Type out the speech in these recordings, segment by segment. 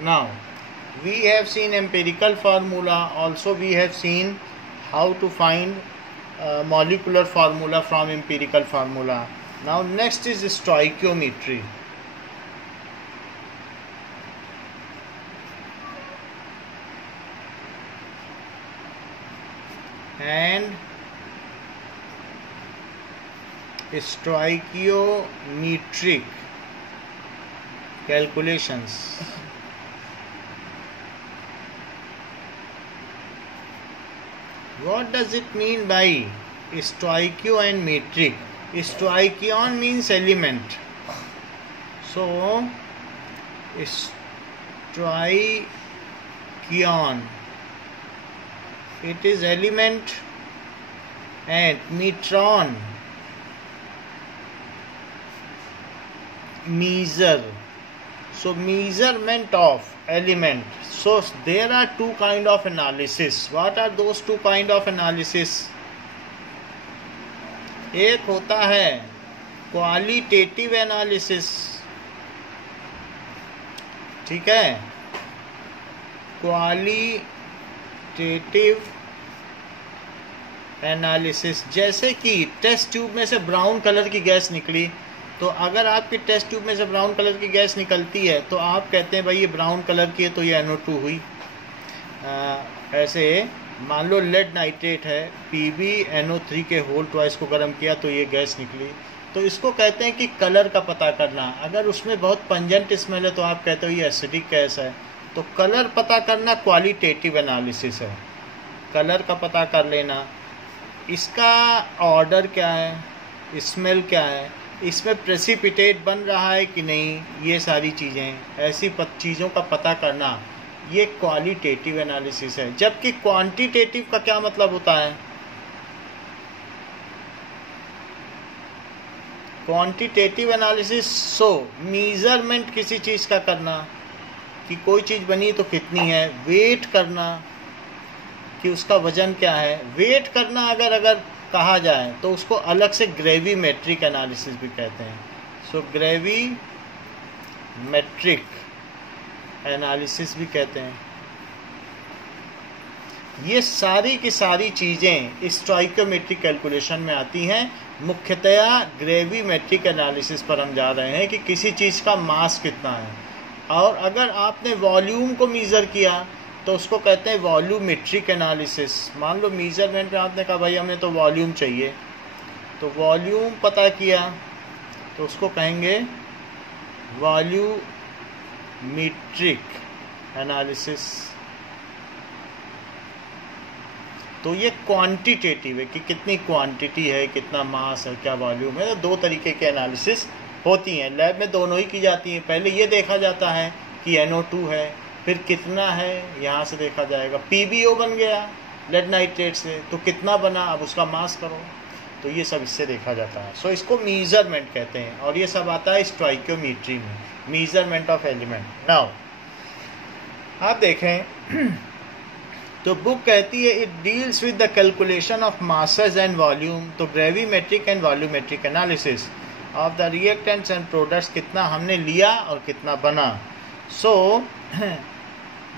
Now, we have seen empirical formula. Also, we have seen how to find molecular formula from empirical formula. Now, next is stoichiometry. And stoichiometric calculations. What does it mean by stoichio and metric? Stoichion means element. So, stoichion, it is element, and metron, measure. So measurement of element. So there are two kind of analysis. What are those two kind of analysis? एक होता है qualitative analysis, ठीक है, qualitative analysis. जैसे कि test tube में से brown colour की गैस निकली, तो अगर आपकी टेस्ट ट्यूब में से ब्राउन कलर की गैस निकलती है तो आप कहते हैं भाई ये ब्राउन कलर की है तो ये NO2 हुई। ऐसे मान लो लेड नाइट्रेट है, PbNO3 के होल ट्वाइस को गर्म किया तो ये गैस निकली, तो इसको कहते हैं कि कलर का पता करना। अगर उसमें बहुत पंजेंट स्मेल है तो आप कहते हो ये एसिडिक गैस है। तो कलर पता करना क्वालिटेटिव एनालिसिस है, कलर का पता कर लेना। इसका ऑर्डर क्या है, स्मेल क्या है, इसमें प्रेसिपिटेट बन रहा है कि नहीं, ये सारी चीज़ें, ऐसी चीज़ों का पता करना, ये क्वालिटेटिव एनालिसिस है। जबकि क्वांटिटेटिव का क्या मतलब होता है? क्वांटिटेटिव एनालिसिस मेजरमेंट किसी चीज़ का करना कि कोई चीज़ बनी तो कितनी है, वेट करना कि उसका वजन क्या है। वेट करना अगर कहा जाए तो उसको अलग से ग्रेविमेट्रिक एनालिसिस भी कहते हैं। सो ग्रेविमेट्रिक एनालिसिस भी कहते हैं। ये सारी की सारी चीज़ें स्टोइकोमेट्रिक कैलकुलेशन में आती हैं। मुख्यतया ग्रेविमेट्रिक एनालिसिस पर हम जा रहे हैं कि किसी चीज़ का मास कितना है। और अगर आपने वॉल्यूम को मीज़र किया तो उसको कहते हैं वॉल्यूमेट्रिक एनालिसिस। मान लो मीज़रमेंट में आपने कहा भाई हमें तो वॉल्यूम चाहिए, तो वॉल्यूम पता किया तो उसको कहेंगे वॉल्यूमेट्रिक एनालिसिस। तो ये क्वांटिटेटिव है कि कितनी क्वांटिटी है, कितना मास है, क्या वॉल्यूम है। तो दो तरीके के एनालिसिस होती हैं, लैब में दोनों ही की जाती हैं। पहले ये देखा जाता है कि NO2 है, फिर कितना है यहाँ से देखा जाएगा। PbO बन गया लेड नाइट्रेट से, तो कितना बना, अब उसका मास करो। तो ये सब इससे देखा जाता है। सो इसको मीज़रमेंट कहते हैं और ये सब आता है स्टोइकोमेट्री में, मीज़रमेंट ऑफ एलिमेंट। नाउ आप देखें तो बुक कहती है it deals with the calculation of masses and volume. तो gravimetric and volumetric analysis of the reactants and products, कितना हमने लिया और कितना बना। सो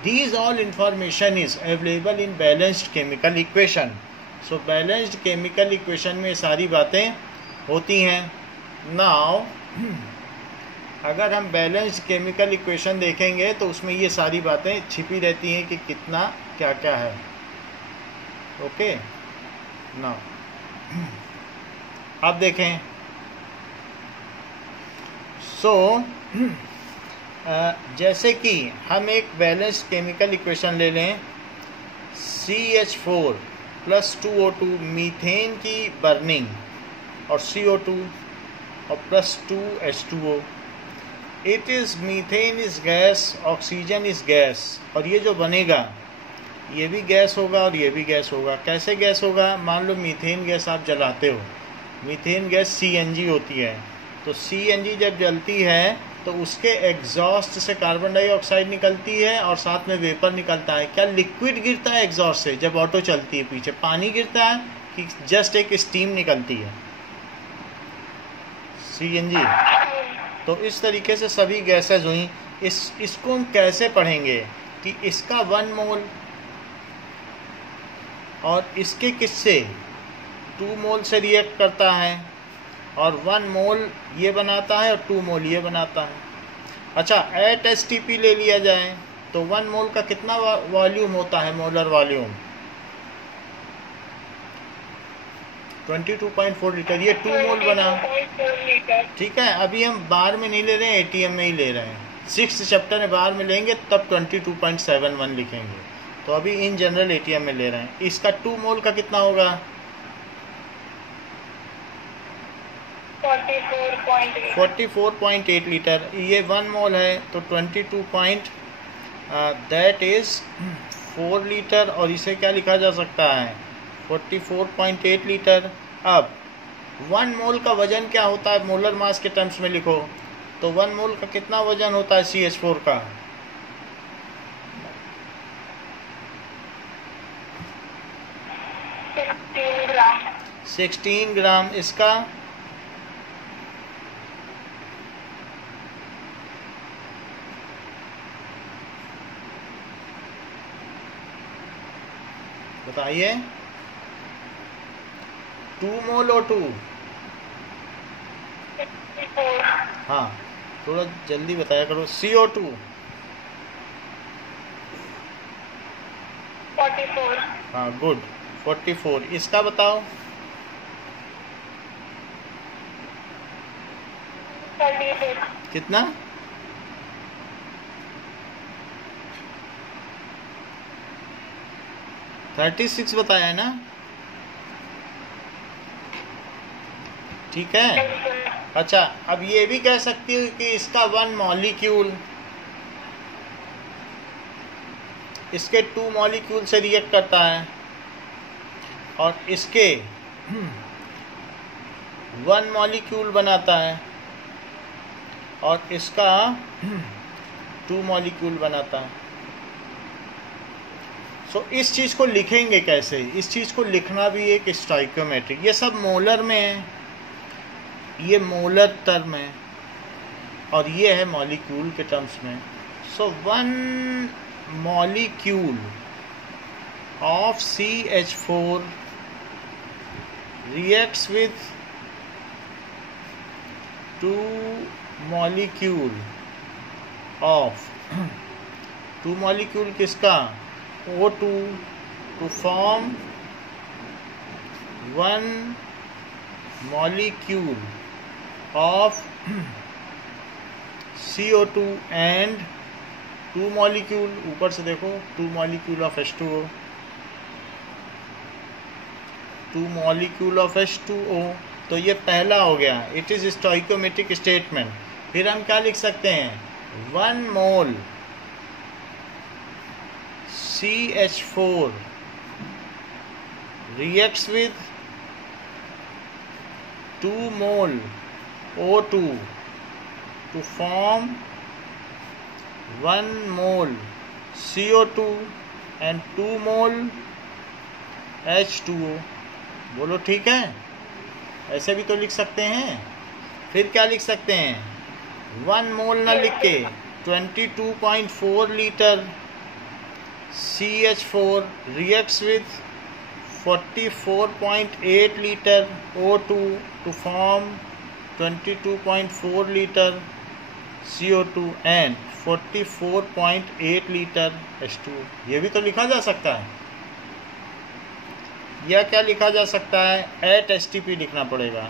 these all information is available in balanced chemical equation. So balanced chemical equation में सारी बातें होती हैं। Now अगर हम बैलेंस्ड केमिकल इक्वेशन देखेंगे तो उसमें ये सारी बातें छिपी रहती हैं कि कितना क्या क्या है। ओके, नाउ अब देखें। जैसे कि हम एक बैलेंस्ड केमिकल इक्वेशन ले लें, CH4 + 2O2 मीथेन की बर्निंग और CO2 और +2H2O। It is methane is gas, oxygen is gas. और ये जो बनेगा ये भी गैस होगा और ये भी गैस होगा। कैसे गैस होगा? मान लो मीथेन गैस आप जलाते हो, मीथेन गैस CNG होती है। तो CNG जब जलती है तो उसके एग्जॉस्ट से कार्बन डाइऑक्साइड निकलती है और साथ में वेपर निकलता है। क्या लिक्विड गिरता है एग्जॉस्ट से जब ऑटो चलती है? पीछे पानी गिरता है कि जस्ट एक स्टीम निकलती है, CNG। तो इस तरीके से सभी गैसेज हुई। इसको हम कैसे पढ़ेंगे कि इसका 1 मोल और इसके किससे 2 मोल से रिएक्ट करता है, और 1 मोल ये बनाता है और 2 मोल ये बनाता है। अच्छा, एट STP ले लिया जाए तो 1 मोल का कितना वॉल्यूम होता है, मोलर वॉल्यूम 22.4 लीटर, ये 2 मोल बना। ठीक है, अभी हम बार में नहीं ले रहे हैं, ATM में ही ले रहे हैं। 6th चैप्टर में बार में लेंगे तब 22.71 लिखेंगे, तो अभी इन जनरल ATM में ले रहे हैं। इसका 2 मोल का कितना होगा 44.8 लीटर। ये 1 मोल है तो 22 दैट इज 4 लीटर, और इसे क्या लिखा जा सकता है 44.8 लीटर। अब 1 मोल का वजन क्या होता है, मोलर मास के टर्म्स में लिखो तो 1 मोल का कितना वजन होता है CH4 का 16 ग्राम। इसका बताइए 2 मोल O2। हाँ, थोड़ा जल्दी बताया करो। CO2 44। हाँ, गुड 44। इसका बताओ 36। कितना 36 बताया है ना। ठीक है। अच्छा, अब ये भी कह सकती हूँ कि इसका 1 मॉलिक्यूल इसके 2 मॉलिक्यूल से रिएक्ट करता है, और इसके 1 मॉलिक्यूल बनाता है, और इसका 2 मॉलिक्यूल बनाता है। सो इस चीज़ को लिखेंगे कैसे, इस चीज़ को लिखना भी एक स्टोइकियोमेट्रिक, ये सब मोलर में है, ये मोलर टर्म है, और ये है मॉलिक्यूल के टर्म्स में। सो 1 molecule of CH4 reacts with 2 molecule of 2 molecule किसका O2 to form 1 molecule of CO2 and 2 molecule, ऊपर से देखो 2 molecule of H2O, 2 molecule of H2O। तो ये पहला हो गया, इट इज स्टोइकियोमेट्रिक स्टेटमेंट। फिर हम क्या लिख सकते हैं 1 मोल CH4 reacts with 2 mole O2 to form 1 mole CO2 and 2 mole H2O। बोलो ठीक है, ऐसे भी तो लिख सकते हैं। फिर क्या लिख सकते हैं 1 मोल ना लिख के 22.4 litre CH4 reacts with 44.8 liter O2 to form 22.4 liter CO2 and 44.8 liter H2O। ये भी तो लिखा जा सकता है। या क्या लिखा जा सकता है एट STP लिखना पड़ेगा,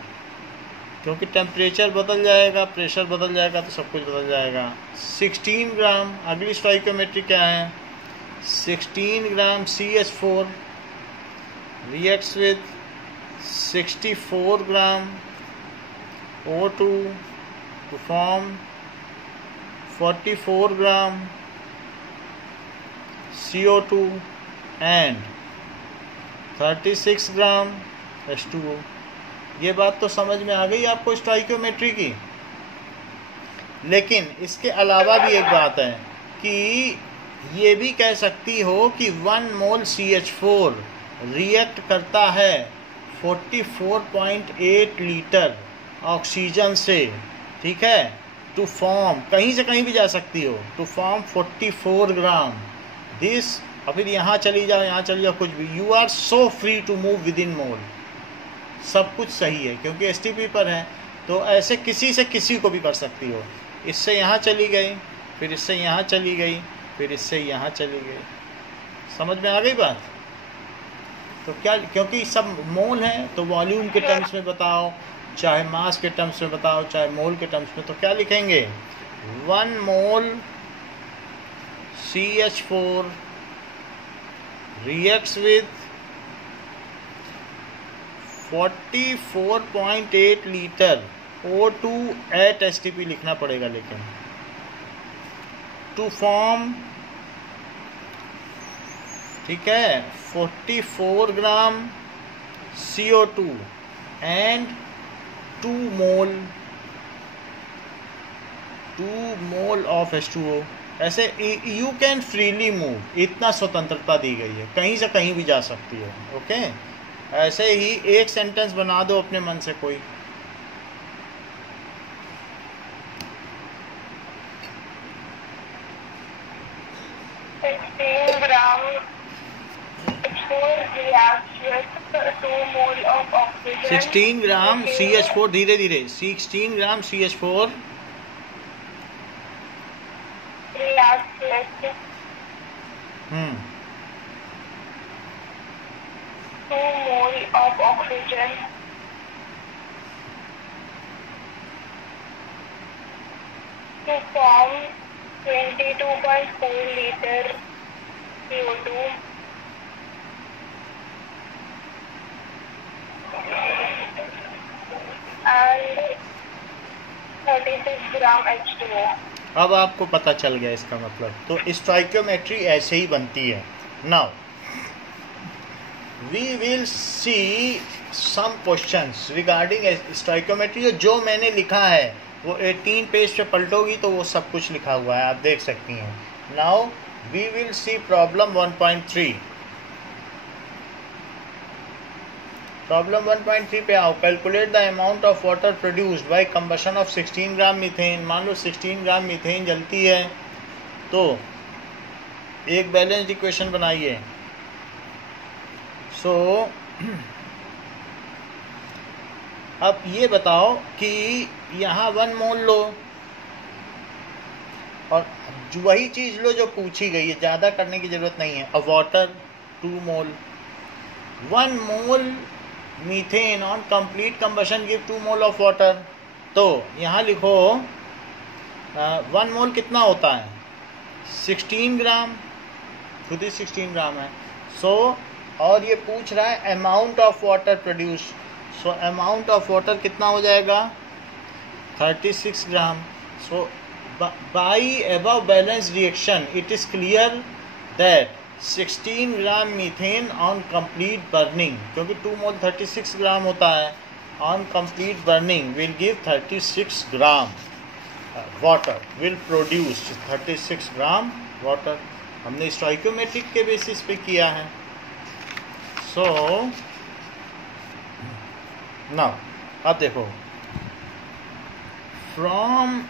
क्योंकि टेम्परेचर बदल जाएगा, प्रेशर बदल जाएगा, तो सब कुछ बदल जाएगा। 16 ग्राम, अगली स्टोइकियोमेट्री क्या है 16 ग्राम CH4 reacts with 64 gram O2 to form 44 gram CO2 and 36 gram H2O। ये बात तो समझ में आ गई आपको स्टोइकियोमेट्री की। लेकिन इसके अलावा भी एक बात है कि ये भी कह सकती हो कि 1 मोल CH4 रिएक्ट करता है 44.8 लीटर ऑक्सीजन से। ठीक है, टू फॉर्म, कहीं से कहीं भी जा सकती हो, टू फॉर्म 44 ग्राम दिस, और फिर यहाँ चली जाओ, यहाँ चली जाओ, कुछ भी, you are so free to move within mole. सब कुछ सही है क्योंकि एसटीपी पर है, तो ऐसे किसी से किसी को भी कर सकती हो। इससे यहाँ चली गई, फिर इससे यहाँ चली गई, फिर इससे यहाँ चली गई। समझ में आ गई बात? तो क्या, क्योंकि सब मोल हैं तो वॉल्यूम के टर्म्स में बताओ, चाहे मास के टर्म्स में बताओ, चाहे मोल के टर्म्स में, तो क्या लिखेंगे? 1 मोल CH4 reacts with 44.8 litre O2 at STP लिखना पड़ेगा, लेकिन टू फॉर्म, ठीक है, 44 ग्राम CO2 and 2 mole of H2O। ऐसे यू कैन फ्रीली मूव, इतना स्वतंत्रता दी गई है, कहीं से कहीं भी जा सकती है। ओके, ऐसे ही एक सेंटेंस बना दो अपने मन से कोई। सिक्सटीन ग्राम CH4, धीरे धीरे, 16 ग्राम CH4 2 mole of oxygen to form 22.4 liter CO2 and 36 gram H2O। अब आपको पता चल गया इसका मतलब। तो स्टोइकियोमेट्री ऐसे ही बनती है। Now we will see some questions regarding stoichiometry. जो मैंने लिखा है वो 18 पेज पे पलटोगी तो वो सब कुछ लिखा हुआ है, आप देख सकती हैं। Now we will see problem 1.3। Problem 1.3 पे आओ। Calculate the amount of water produced by combustion of 16 gram methane. मान लो 16 ग्राम मीथेन जलती है, तो एक बैलेंस्ड इक्वेशन बनाइए। सो अब ये बताओ कि यहाँ 1 मोल लो और वही चीज़ लो जो पूछी गई है, ज़्यादा करने की ज़रूरत नहीं है। अब water 2 mole, 1 mole methane on complete combustion give 2 mole of water. तो यहाँ लिखो 1 मोल कितना होता है? 16 ग्राम, खुद ही 16 ग्राम है। सो और ये पूछ रहा है amount of water produce. So amount of water कितना हो जाएगा? 36 gram. So by above balance reaction it is clear that 16 gram methane on complete burning, क्योंकि 2 मोल 36 ग्राम होता है, on complete burning will give 36 gram water, will produce 36 gram water. हमने stoichiometric के basis पे किया है। सो नाउ अब देखो, from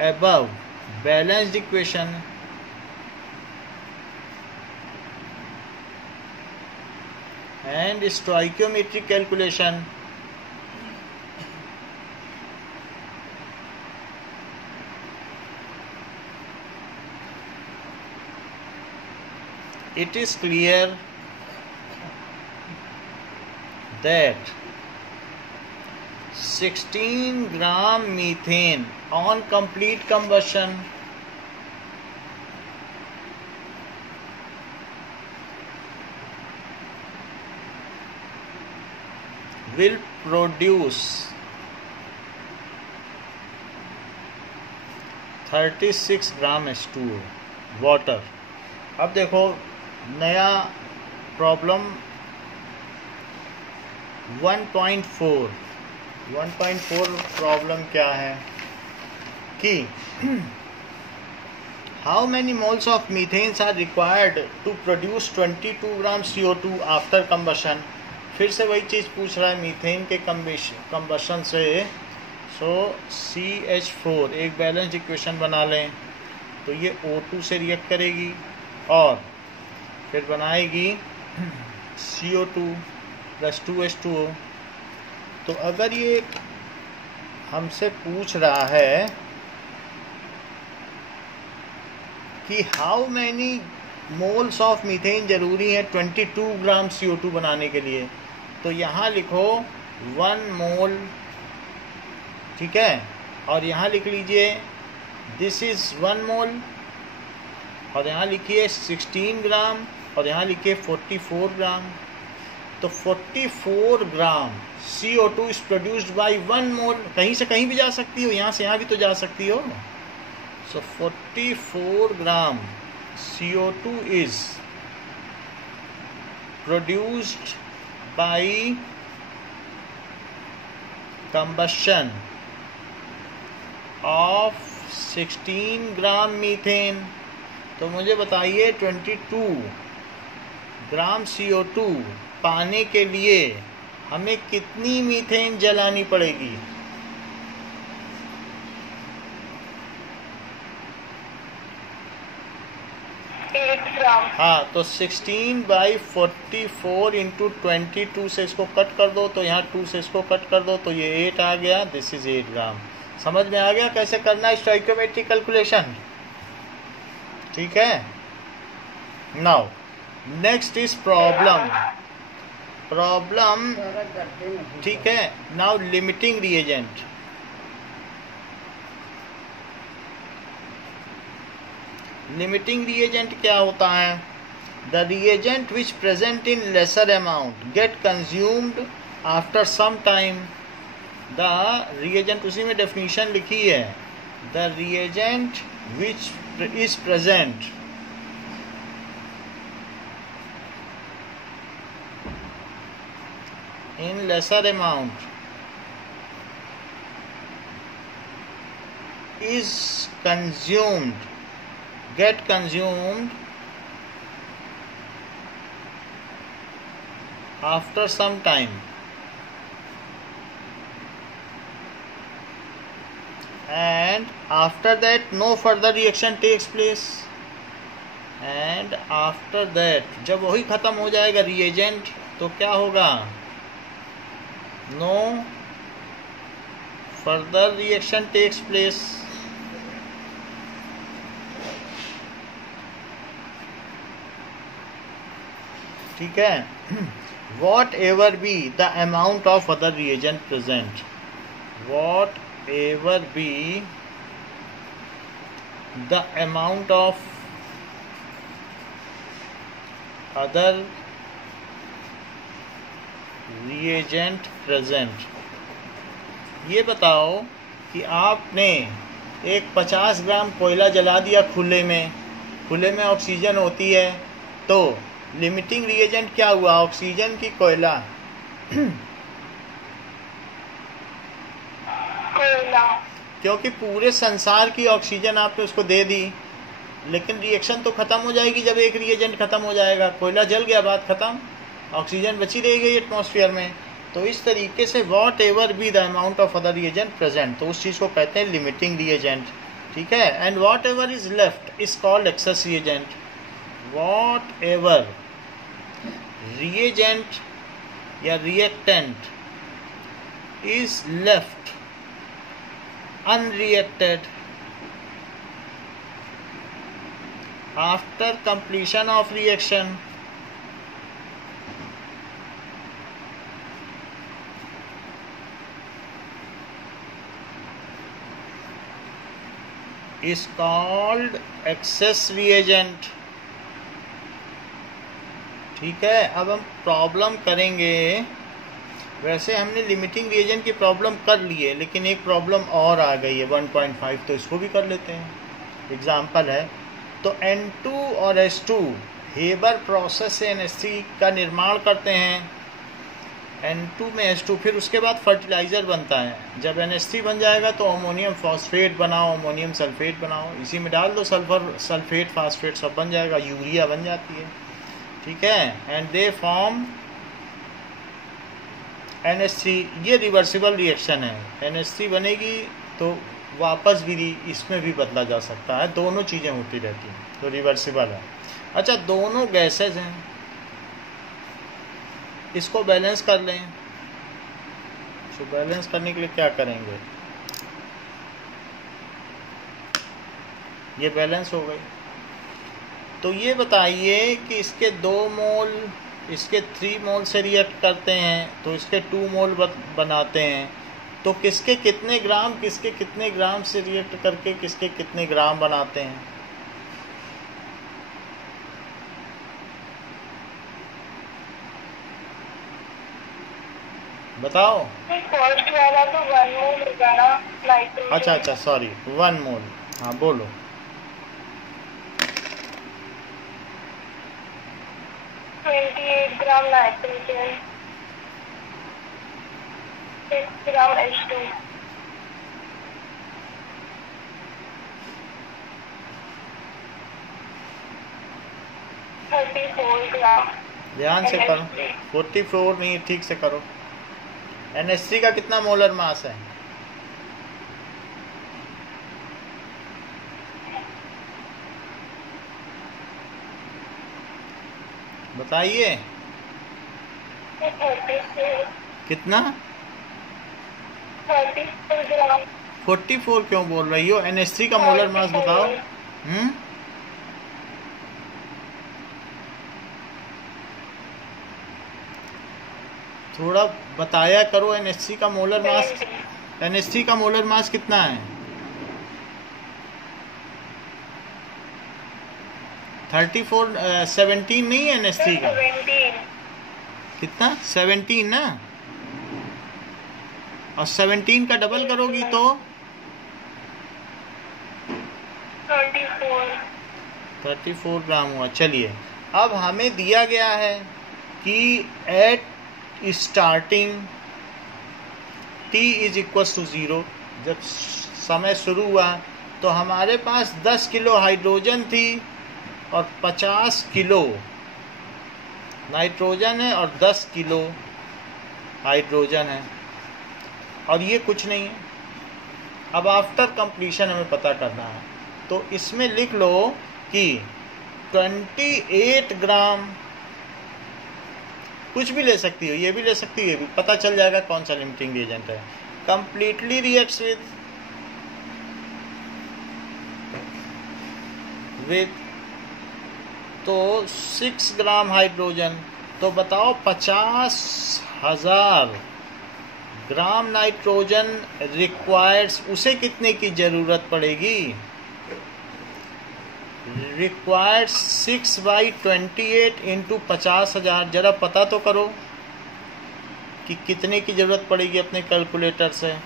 above balanced equation and stoichiometric calculation, it is clear that 16 gram methane on complete combustion will produce 36 gram H2O water. अब देखो नया प्रॉब्लम 1.4 प्रॉब्लम क्या है कि how many moles of methanes are required to produce 22 gram CO2 after combustion. फिर से वही चीज़ पूछ रहा है, मीथेन के कंबशन से सो CH4 एक बैलेंस्ड इक्वेशन बना लें, तो ये O2 से रिएक्ट करेगी और फिर बनाएगी CO2 प्लस 2H2O। तो अगर ये हमसे पूछ रहा है कि how many moles of methane ज़रूरी है 22 ग्राम CO2 बनाने के लिए, तो यहाँ लिखो 1 मोल, ठीक है, और यहाँ लिख लीजिए दिस इज़ 1 मोल, और यहाँ लिखिए 16 ग्राम, और यहाँ लिखिए 44 ग्राम। तो 44 ग्राम CO2 इज प्रोड्यूस्ड बाय 1 मोल। कहीं से कहीं भी जा सकती हो, यहाँ से यहाँ भी तो जा सकती हो। सो 44 ग्राम CO2 is produced by combustion of 16 gram methane. तो मुझे बताइए 22 ग्राम CO2 पाने के लिए हमें कितनी मीथेन जलानी पड़ेगी? हाँ, तो 16/44 इंटू 22 से इसको कट कर दो, तो यहाँ 2 से इसको कट कर दो, तो ये 8 आ गया। दिस इज 8 ग्राम। समझ में आ गया कैसे करना है स्टोइकियोमेट्रिक कैलकुलेशन? ठीक है। Now next is problem. ठीक है। Now limiting reagent. Limiting reagent क्या होता है? The reagent which present in lesser amount get consumed after some time. The reagent, उसी में डेफिनेशन लिखी है, the reagent which is present in lesser amount is consumed, get consumed after some time, and after that no further reaction takes place, and after that जब वही खत्म हो जाएगा reagent, तो क्या होगा? no further reaction takes place। ठीक है। whatever be the amount of other reagent present, whatever be the amount of other reagent present। ये बताओ कि आपने एक 50 ग्राम कोयला जला दिया खुले में ऑक्सीजन होती है, तो लिमिटिंग रिएजेंट क्या हुआ? ऑक्सीजन की कोयला क्योंकि पूरे संसार की ऑक्सीजन आपने उसको दे दी, लेकिन रिएक्शन तो खत्म हो जाएगी जब एक रिएजेंट खत्म हो जाएगा। कोयला जल गया, बात खत्म, ऑक्सीजन बची रहेगी एटमॉस्फेयर में। तो इस तरीके से what ever be the amount of other reagent present, तो उस चीज़ को कहते हैं लिमिटिंग रिएजेंट। ठीक है। And what ever is left is called access reagent. What ever reagent या reactant is left unreacted after completion of reaction is called excess reagent। ठीक है। अब हम प्रॉब्लम करेंगे। वैसे हमने लिमिटिंग रिएजेंट की प्रॉब्लम कर ली है, लेकिन एक प्रॉब्लम और आ गई है 1.5, तो इसको भी कर लेते हैं। एग्जाम्पल है, तो N2 और H2 हेबर प्रोसेस से NH3 का निर्माण करते हैं। N2 में H2, फिर उसके बाद फर्टिलाइज़र बनता है। जब NH3 बन जाएगा तो अमोनियम फॉस्फेट बनाओ, अमोनियम सल्फेट बनाओ, इसी में डाल दो सल्फर, सल्फेट, फास्फेट सब बन जाएगा, यूरिया बन जाती है। ठीक है। एंड दे फॉर्म NH3 ये रिवर्सिबल रिएक्शन है, NH3 बनेगी तो वापस भी इसमें भी बदला जा सकता है, दोनों चीज़ें होती रहती हैं, तो रिवर्सिबल है। अच्छा, दोनों गैसेज हैं, इसको बैलेंस कर लें। तो बैलेंस करने के लिए क्या करेंगे, ये बैलेंस हो गई। तो ये बताइए कि इसके 2 मोल इसके 3 मोल से रिएक्ट करते हैं तो इसके 2 मोल बनाते हैं, तो किसके कितने ग्राम से रिएक्ट करके किसके कितने ग्राम बनाते हैं? बताओ। फर्स्ट वाला तो 1 मोल होगा ना नाइट्रोजन। अच्छा सॉरी 1 मोल, हाँ बोलो। 28 ग्राम नाइट्रोजन, 6 ग्राम H2, 34 ग्राम। ध्यान से करो, 44 नहीं, ठीक से करो। NH3 का कितना मोलर मास है? बताइए 34 कितना? 34 ग्राम। 44 क्यों बोल रही हो? NH3 का मोलर मास बताओ। थोड़ा बताया करो, NH3 का मोलर मास, NH3 का मोलर मास कितना है? 34 17 नहीं है NH3 का? 17 कितना? 17 ना, और 17 का डबल करोगी तो 34 ग्राम हुआ। चलिए, अब हमें दिया गया है कि at starting T is equal to 0, जब समय शुरू हुआ तो हमारे पास 10 किलो हाइड्रोजन थी और 50 किलो नाइट्रोजन है और 10 किलो हाइड्रोजन है, और ये कुछ नहीं है। अब आफ्टर कंप्लीशन हमें पता करना है, तो इसमें लिख लो कि 28 ग्राम, कुछ भी ले सकती हो, ये भी ले सकती हो, ये भी, पता चल जाएगा कौन सा लिमिटिंग एजेंट है। कंप्लीटली रिएक्ट्स विद तो 6 ग्राम हाइड्रोजन, तो बताओ 50,000 ग्राम नाइट्रोजन रिक्वायर्स, उसे कितने की जरूरत पड़ेगी? Required 6/28 into 50,000। जरा पता तो करो कि कितने की जरूरत पड़ेगी अपने कैलकुलेटर से।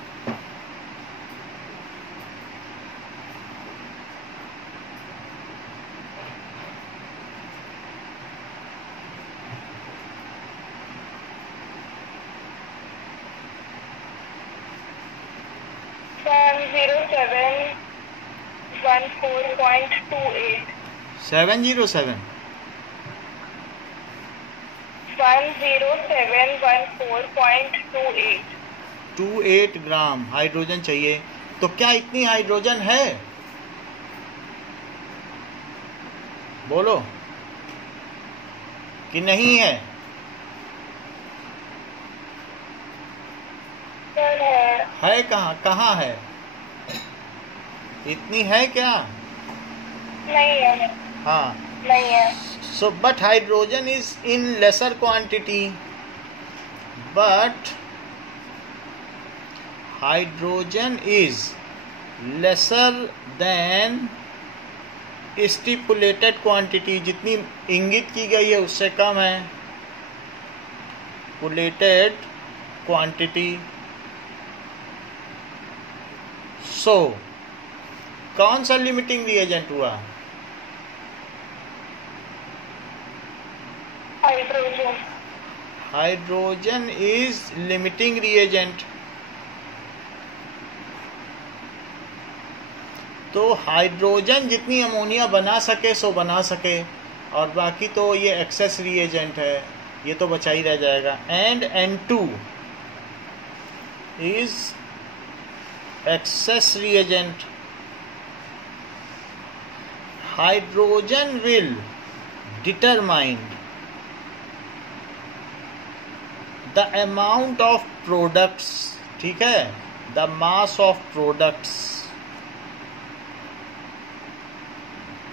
सेवन 10714.28 ग्राम हाइड्रोजन चाहिए। तो क्या इतनी हाइड्रोजन है? बोलो कि नहीं है? है कहाँ है? इतनी है क्या? नहीं है। हाँ, नहीं है। So, but hydrogen is in lesser quantity. But hydrogen is lesser than stipulated quantity. जितनी इंगित की गई है उससे कम है stipulated quantity. So, कौन सा लिमिटिंग रिएजेंट हुआ? Hydrogen is limiting reagent. तो हाइड्रोजन जितनी अमोनिया बना सके सो बना सके, और बाकी तो ये एक्सेस रिएजेंट है, ये तो बचा ही रह जाएगा। And N2 is excess reagent. Hydrogen will determine the amount of products, ठीक है, the mass of products,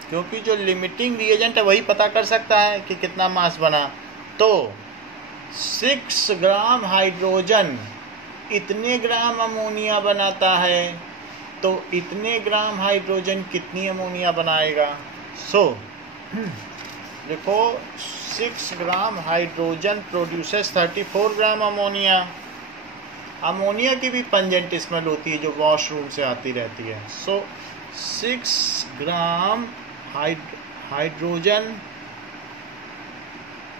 क्योंकि जो लिमिटिंग रिएजेंट है वही पता कर सकता है कि कितना मास बना। तो 6 ग्राम हाइड्रोजन इतने ग्राम अमोनिया बनाता है, तो इतने ग्राम हाइड्रोजन कितनी अमोनिया बनाएगा। सो देखो 6 gram hydrogen produces 34 gram ammonia. Ammonia की भी पंजेंट स्मेल होती है जो वॉशरूम से आती रहती है। सो 6 gram hydrogen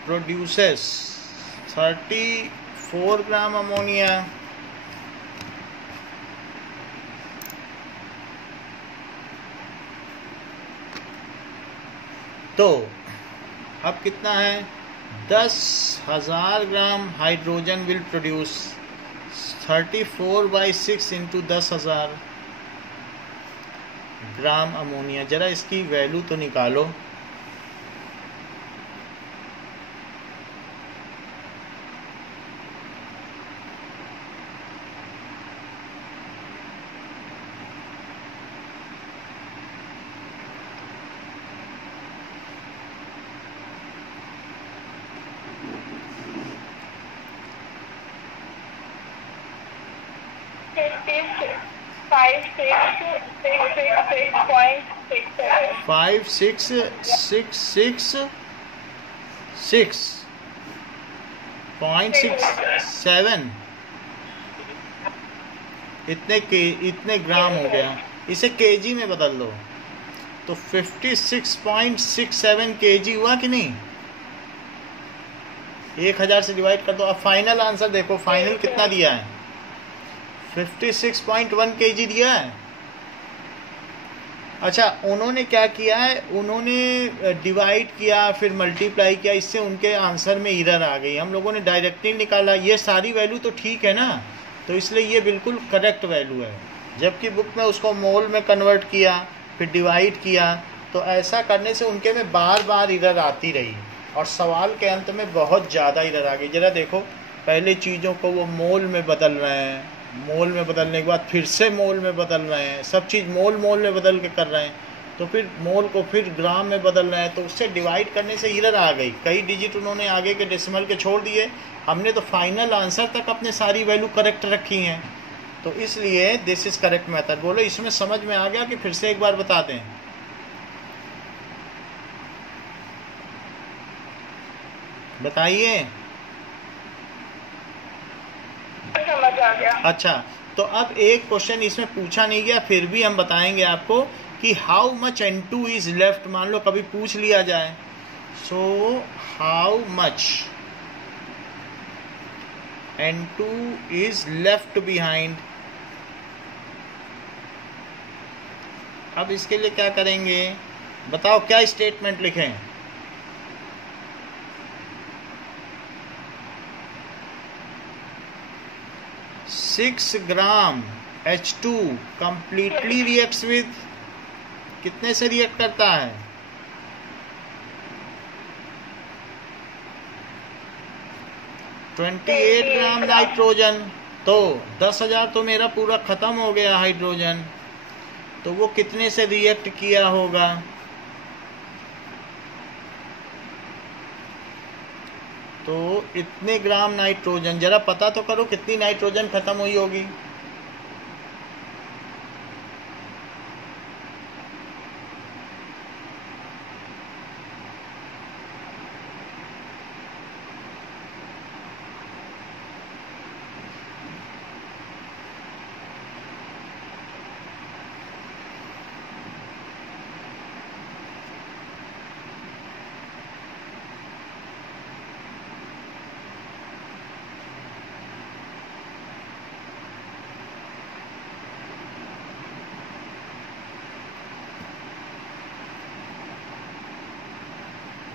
produces 34 gram ammonia. तो अब कितना है, 10,000 gram hydrogen will produce 34/6 into 10,000 gram ammonia. जरा इसकी वैल्यू तो निकालो। फाइव सिक्स 6.67 इतने ग्राम हो गया। इसे केजी में बदल दो तो 56.67 केजी हुआ कि नहीं। 1000 से डिवाइड कर दो। अब फाइनल आंसर देखो, फाइनल कितना दिया है, 56.1 केजी दिया है। अच्छा, उन्होंने क्या किया है, उन्होंने डिवाइड किया फिर मल्टीप्लाई किया, इससे उनके आंसर में एरर आ गई। हम लोगों ने डायरेक्टली निकाला, ये सारी वैल्यू तो ठीक है ना, तो इसलिए ये बिल्कुल करेक्ट वैल्यू है। जबकि बुक में उसको मोल में कन्वर्ट किया फिर डिवाइड किया, तो ऐसा करने से उनके में बार बार एरर आती रही और सवाल के अंत में बहुत ज़्यादा एरर आ गई। जरा देखो, पहले चीज़ों को वो मोल में बदल रहे हैं, मोल में बदलने के बाद फिर से मोल में बदल रहे हैं, सब चीज़ मोल में बदल के कर रहे हैं, तो फिर मोल को फिर ग्राम में बदल रहे हैं, तो उससे डिवाइड करने से एरर आ गई। कई डिजिट उन्होंने आगे के डेसिमल के छोड़ दिए। हमने तो फाइनल आंसर तक अपने सारी वैल्यू करेक्ट रखी हैं, तो इसलिए दिस इज़ करेक्ट मेथड। बोलो इसमें समझ में आ गया कि फिर से एक बार बता दें। बताइए। समझ आ गया। अच्छा, तो अब एक क्वेश्चन इसमें पूछा नहीं गया, फिर भी हम बताएंगे आपको कि how much N2 is left. मान लो कभी पूछ लिया जाए, so how much N2 is left behind. अब इसके लिए क्या करेंगे, बताओ क्या स्टेटमेंट लिखें। Six gram H2 completely reacts with, कितने से रिएक्ट करता है, 28 ग्राम नाइट्रोजन। तो 10,000 तो मेरा पूरा खत्म हो गया हाइड्रोजन, तो वो कितने से रिएक्ट किया होगा, तो इतने ग्राम नाइट्रोजन। जरा पता तो करो कितनी नाइट्रोजन खत्म हुई होगी।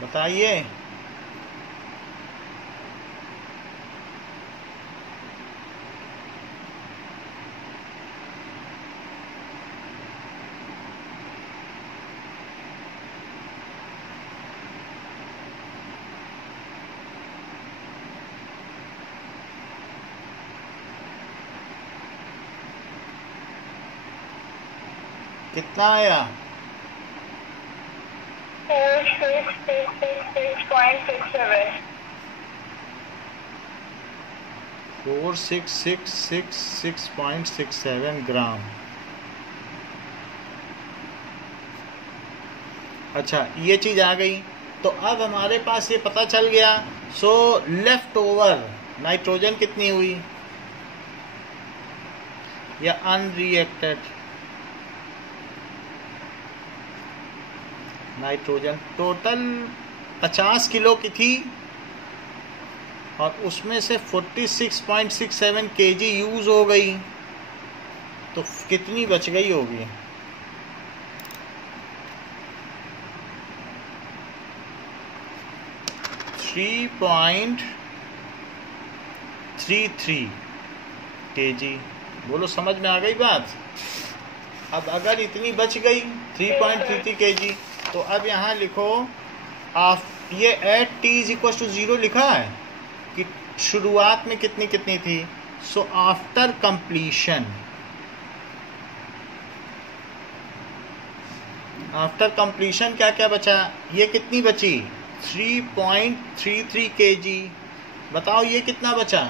बताइए। कितना आया? 4666.67 4666.67 ग्राम। अच्छा, ये चीज़ आ गई। तो अब हमारे पास ये पता चल गया। सो लेफ्ट ओवर नाइट्रोजन कितनी हुई या अनरिएक्टेड नाइट्रोजन? टोटल 50 किलो की थी और उसमें से 46.67 kg यूज हो गई, तो कितनी बच गई होगी? $3.33 kg। बोलो समझ में आ गई बात? अब अगर इतनी बच गई 3.33 kg, तो अब यहाँ लिखो ये एट t=0 लिखा है कि शुरुआत में कितनी कितनी थी। सो आफ्टर कंप्लीशन क्या क्या बचा? ये कितनी बची? 3.33 kg। बताओ ये कितना बचा?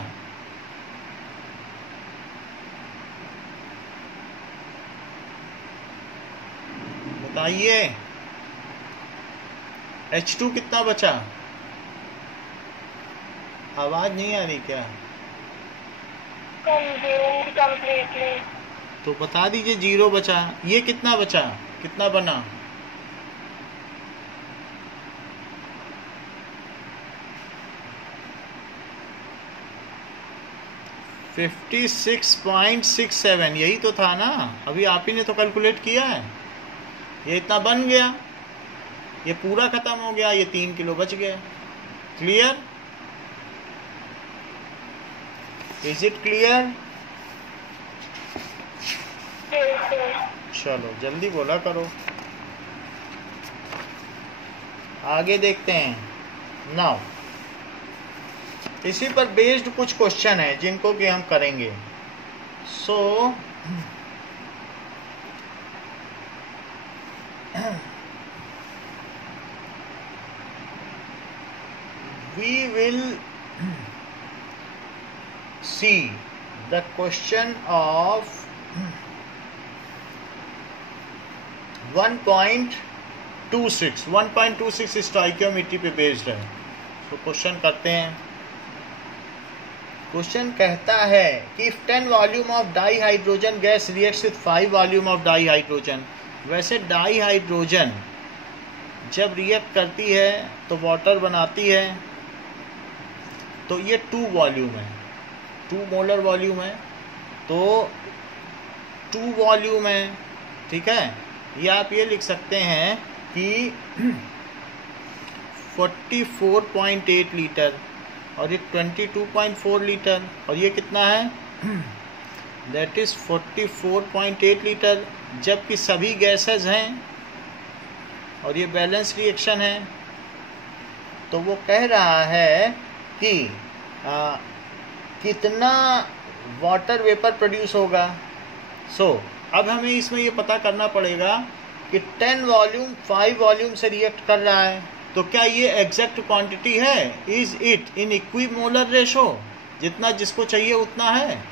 बताइए। H2 कितना बचा? आवाज नहीं आ रही क्या? कंप्लीटली। तो बता दीजिए। 0 बचा। ये कितना बचा? कितना बना? $56.67। यही तो था ना, अभी आप ही ने तो कैलकुलेट किया है। ये इतना बन गया, ये पूरा खत्म हो गया, ये 3 किलो बच गया। क्लियर? Is it clear? चलो जल्दी बोला करो, आगे देखते हैं। नाउ इसी पर बेस्ड कुछ क्वेश्चन है जिनको कि हम करेंगे। सो we will see the question of 1.26 stoichiometry पे बेस्ड है। तो क्वेश्चन करते हैं। क्वेश्चन कहता है कि if 10 volume of di hydrogen gas reacts with 5 volume of di hydrogen. वैसे डाई हाइड्रोजन जब रिएक्ट करती है तो वाटर बनाती है, तो ये 2 वॉल्यूम है, 2 मोलर वॉल्यूम है, तो 2 वॉल्यूम है। ठीक है, या आप ये लिख सकते हैं कि 44.8 लीटर और ये 22.4 लीटर, और ये कितना है? दैट इज 44.8 लीटर, जबकि सभी गैसेस हैं और ये बैलेंस रिएक्शन है। तो वो कह रहा है कि कितना वाटर वेपर प्रोड्यूस होगा। अब हमें इसमें ये पता करना पड़ेगा कि 10 वॉल्यूम 5 वॉल्यूम से रिएक्ट कर रहा है, तो क्या ये एग्जैक्ट क्वांटिटी है? Is it in equimolar ratio? जितना जिसको चाहिए उतना है।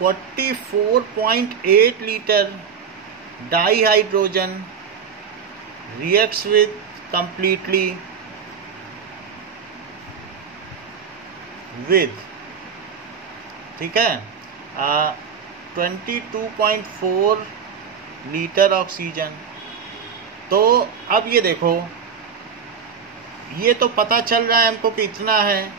44.8 litre di hydrogen reacts with completely with, ठीक है, 22.4 लीटर ऑक्सीजन। तो अब ये देखो, ये तो पता चल रहा है हमको कि इतना है,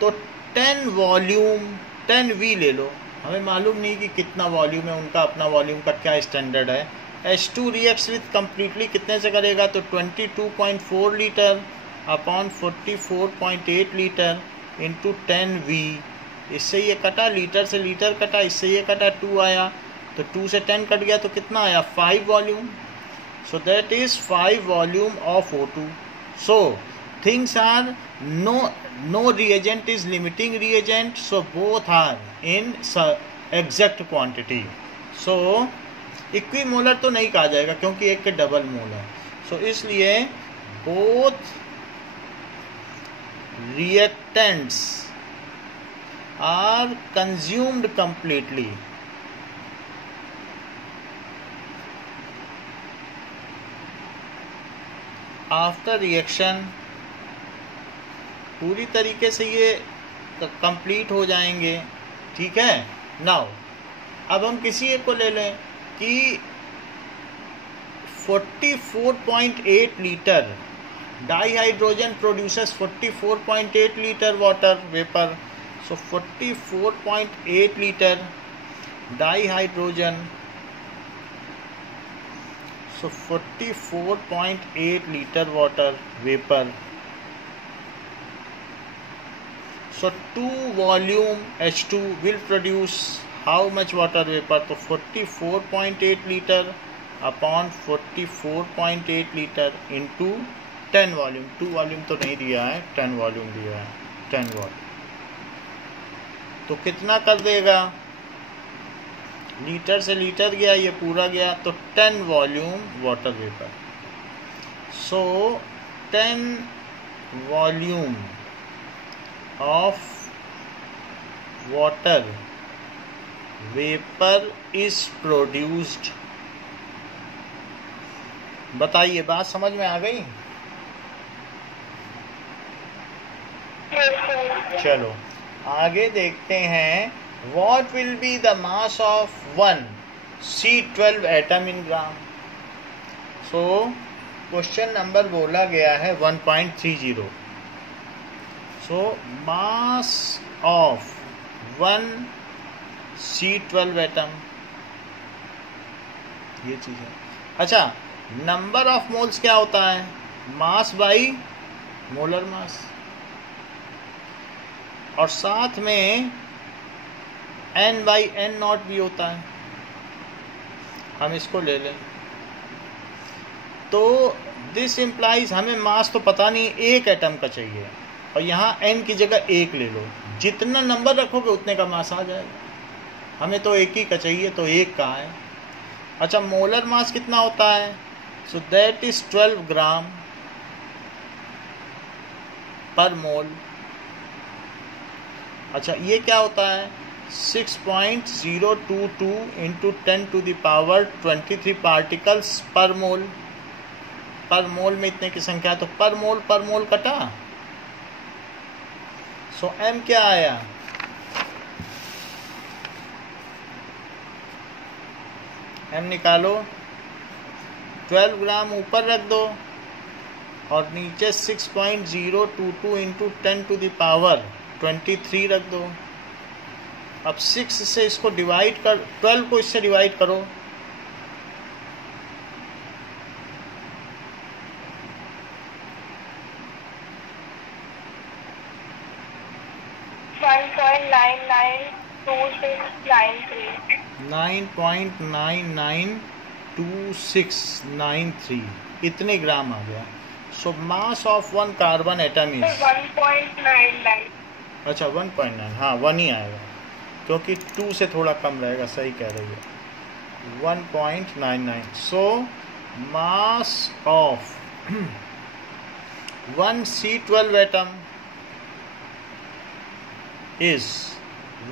तो 10 वॉल्यूम 10V ले लो। हमें मालूम नहीं कि कितना वॉल्यूम है, उनका अपना वॉल्यूम का क्या स्टैंडर्ड है। H2 रिएक्ट्स विद कम्प्लीटली कितने से करेगा? तो 22.4 litre upon 44.8 litre into 10V। इससे ये कटा, लीटर से लीटर कटा, इससे ये कटा, 2 आया, तो 2 से 10 कट गया, तो कितना आया? 5 volume. So that is 5 volume of O2। So things are no reagent is limiting reagent, so both are in exact quantity. So equimolar तो नहीं कहा जाएगा क्योंकि एक के डबल मोल है। सो इसलिए both reactants are consumed completely after reaction, पूरी तरीके से ये कंप्लीट हो जाएंगे। ठीक है। नाउ अब हम किसी एक को ले लें कि 44.8 litre dihydrogen produces 44.8 litre water vapour. So 44.8 litre dihydrogen, so 44.8 litre water vapour. So 2 volume H2 will produce how much water vapor? तो 44.8 litre upon 44.8 litre into 10 volume. 2 volume तो नहीं दिया है, 10 वॉल्यूम दिया है, 10 वॉल्यूम। तो कितना कर देगा? लीटर से लीटर गया, ये पूरा गया, तो 10 volume water vapour. So 10 volume of water vapour is produced. बताइए, बात समझ में आ गई? चलो आगे देखते हैं। What will be the mass of one C12 atom in gram? So question number बोला गया है 1.30। So mass of one C12 atom, ये चीज है। अच्छा, नंबर ऑफ मोल्स क्या होता है? मास बाई मोलर मास, और साथ में n बाई n नॉट भी होता है। हम इसको ले लें तो दिस इम्प्लाइज, हमें मास तो पता नहीं, एक एटम का चाहिए, और यहाँ n की जगह 1 ले लो। जितना नंबर रखोगे उतने का मास आ जाएगा। हमें तो एक ही का चाहिए, तो 1 का है। अच्छा, मोलर मास कितना होता है? सो दैट इज 12 ग्राम पर मोल। अच्छा, ये क्या होता है? 6.022 into 10 to the power 23 particles per mole. पर मोल में इतने की संख्या, तो पर मोल कटा। सो m क्या आया? m निकालो, 12 ग्राम ऊपर रख दो और नीचे 6.022 इंटू 10 टू द पावर 23 रख दो। अब 6 से इसको डिवाइड कर, 12 को इससे डिवाइड करो, 9.992693 इतने ग्राम आ गया। So mass of one carbon atom is 1.99। अच्छा 1.9, हाँ 1 ही आएगा क्योंकि 2 से थोड़ा कम रहेगा। सही कह रही है, 1.99। So mass of one C12 atom is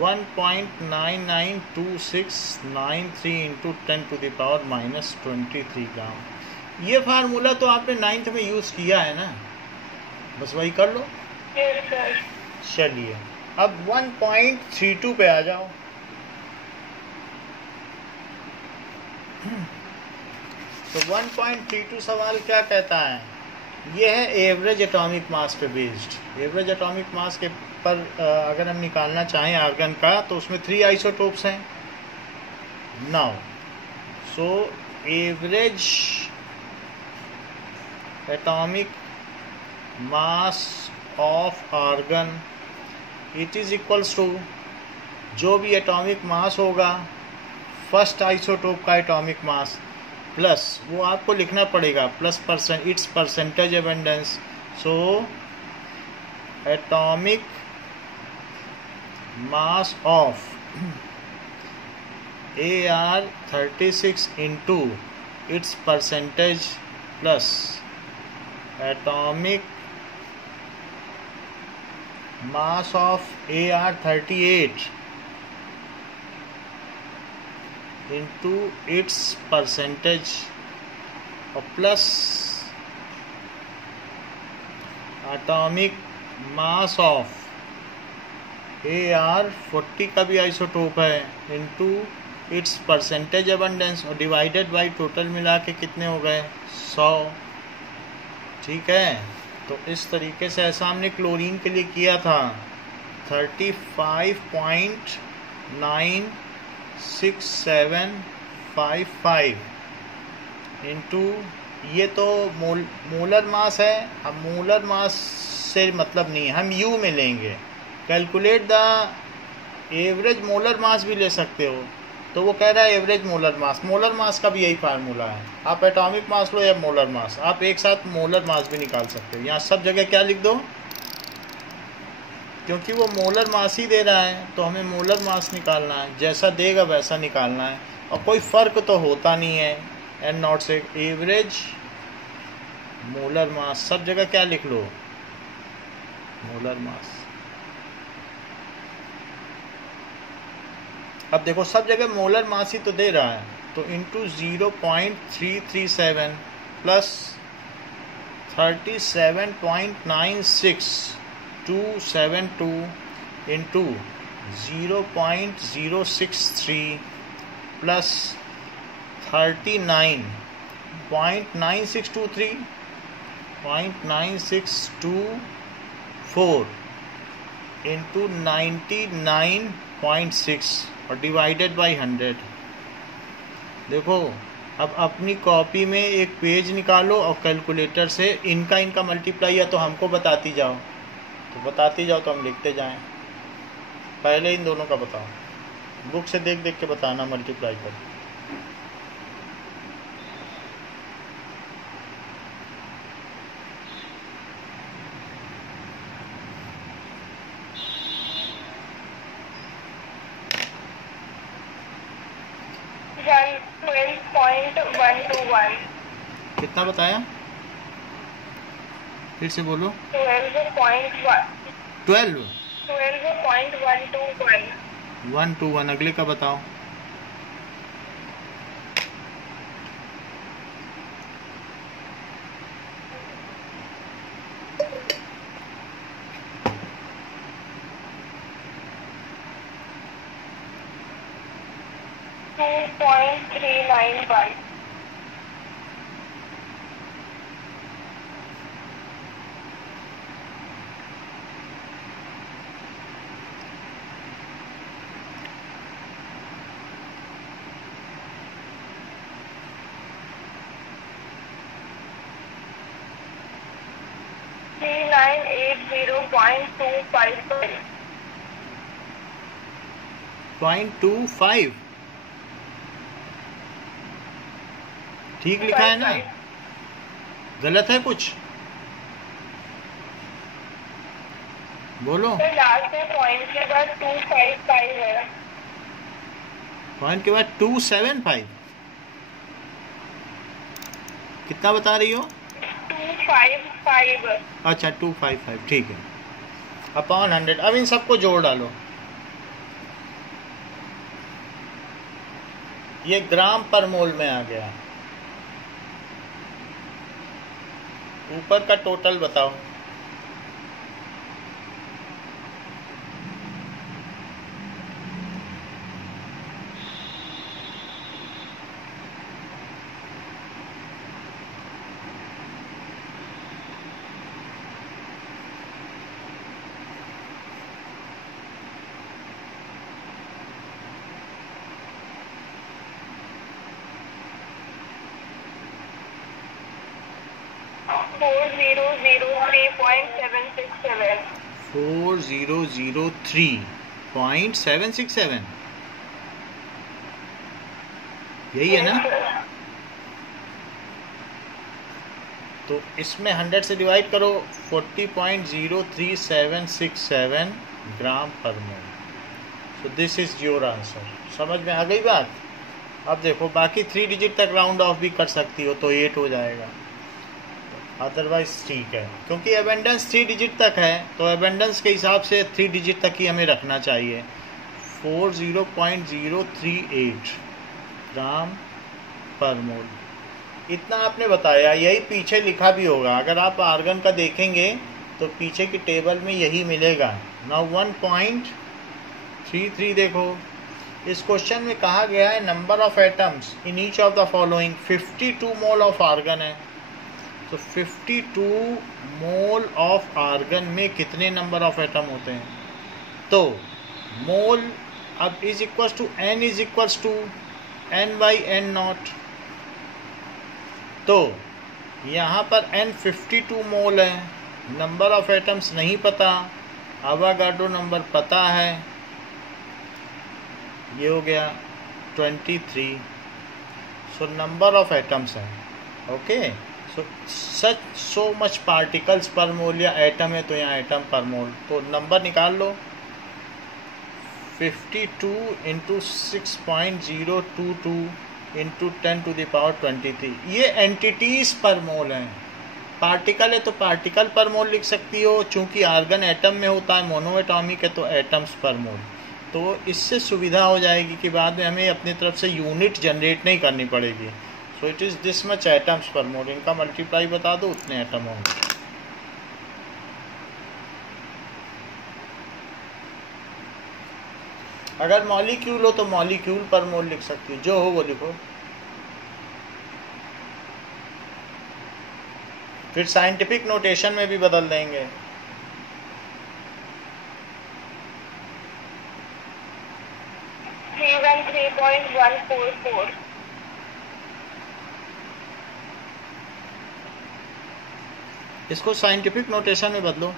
1.992693 into 10 to the power -23 gram. ये फार्मूला तो आपने 9th में यूज़ किया है ना, बस वही कर लो। चलिए अब 1.32 पे आ जाओ। तो 1.32 सवाल क्या कहता है? ये है एवरेज एटॉमिक मास पे बेस्ड। एवरेज एटॉमिक मास के पर अगर हम निकालना चाहें आर्गन का, तो उसमें 3 आइसोटोप्स हैं। Now so average atomic mass of argon it is equals to, जो भी एटॉमिक मास होगा फर्स्ट आइसोटोप का एटॉमिक मास प्लस, वो आपको लिखना पड़ेगा plus its percentage abundance. So atomic mass of AR36 into its percentage plus atomic mass of AR38 into its percentage plus atomic mass of AR40 का भी isotope है into its percentage abundance और divided by total मिला के कितने हो गए 100। ठीक है, तो इस तरीके से ऐसा हमने क्लोरीन के लिए किया था 35.96755 इंटू ये तो मोलर मास है। अब मोलर मास से मतलब नहीं है, हम यू में लेंगे। Calculate the average molar mass भी ले सकते हो, तो वो कह रहा है average molar mass. Molar mass का भी यही फार्मूला है, आप एटॉमिक मास लो या मोलर मास, आप एक साथ मोलर मास भी निकाल सकते हो। यहाँ सब जगह क्या लिख दो, क्योंकि वो मोलर मास ही दे रहा है तो हमें मोलर मास निकालना है, जैसा देगा वैसा निकालना है और कोई फ़र्क तो होता नहीं है। एंड नॉट से एवरेज मोलर मास, सब जगह क्या लिख लो, मोलर मास। अब देखो सब जगह मोलर मास ही तो दे रहा है, तो into 0.337 plus 37.96272 into 0.063 plus 39.9624 into 99.6 और डिवाइडेड बाई 100। देखो अब अपनी कॉपी में एक पेज निकालो और कैलकुलेटर से इनका मल्टीप्लाई या तो हमको बताती जाओ, तो बताती जाओ तो हम लिखते जाएं। पहले इन दोनों का बताओ, बुक से देख देख के बताना मल्टीप्लाई कर। कितना बताया, फिर से बोलो। 12.121। अगले का बताओ। .25 ठीक लिखा है ना, गलत है कुछ, बोलो। लास्ट में पॉइंट के बाद 255 है, पॉइंट के बाद 275। कितना बता रही हो? 255। अच्छा 255, ठीक है, अपॉन 100। अब इन सबको जोड़ डालो, ये ग्राम पर मोल में आ गया। ऊपर का टोटल बताओ। $4003.767 यही है ना? तो इसमें 100 से डिवाइड करो, 40.03767 gram per mole. So this is your answer. समझ में आ गई बात? अब देखो बाकी 3 डिजिट तक राउंड ऑफ भी कर सकती हो तो 8 हो जाएगा, अदरवाइज ठीक है। क्योंकि एबेंडेंस 3 डिजिट तक है तो एबेंडेंस के हिसाब से 3 डिजिट तक ही हमें रखना चाहिए। 40.038 ग्राम पर मोल, इतना आपने बताया। यही पीछे लिखा भी होगा, अगर आप आर्गन का देखेंगे तो पीछे की टेबल में यही मिलेगा। नाउ 1.33 देखो, इस क्वेश्चन में कहा गया है number of atoms in each of the following. 52 mole of argon है, तो 52 मोल ऑफ आर्गन में कितने नंबर ऑफ एटम होते हैं? तो मोल अब is equals to n is equals to n/n0। तो यहाँ पर n 52 मोल है, नंबर ऑफ एटम्स नहीं पता, अवागाड्रो नंबर पता है, ये हो गया 23। सो नंबर ऑफ एटम्स है, okay. So much particles per मोल या एटम है तो यहाँ एटम पर मोल, तो नंबर निकाल लो। 52 इंटू 6.022 इंटू 10⁻23, ये एंटिटीज पर मोल हैं। पार्टिकल है तो पार्टिकल पर मोल लिख सकती हो, चूंकि आर्गन एटम में होता है, मोनो एटॉमिक है तो एटम्स पर मोल। तो इससे सुविधा हो जाएगी कि बाद में हमें अपनी तरफ से यूनिट जनरेट नहीं करनी पड़ेगी। So it is this much atoms per mole, इनका मल्टीप्लाई बता दो, उतने एटम होंगे। अगर मॉलिक्यूल हो तो मॉलिक्यूल पर मोल लिख सकती हो, जो हो वो लिखो। फिर साइंटिफिक नोटेशन में भी बदल देंगे। इसको साइंटिफिक नोटेशन में बदलो।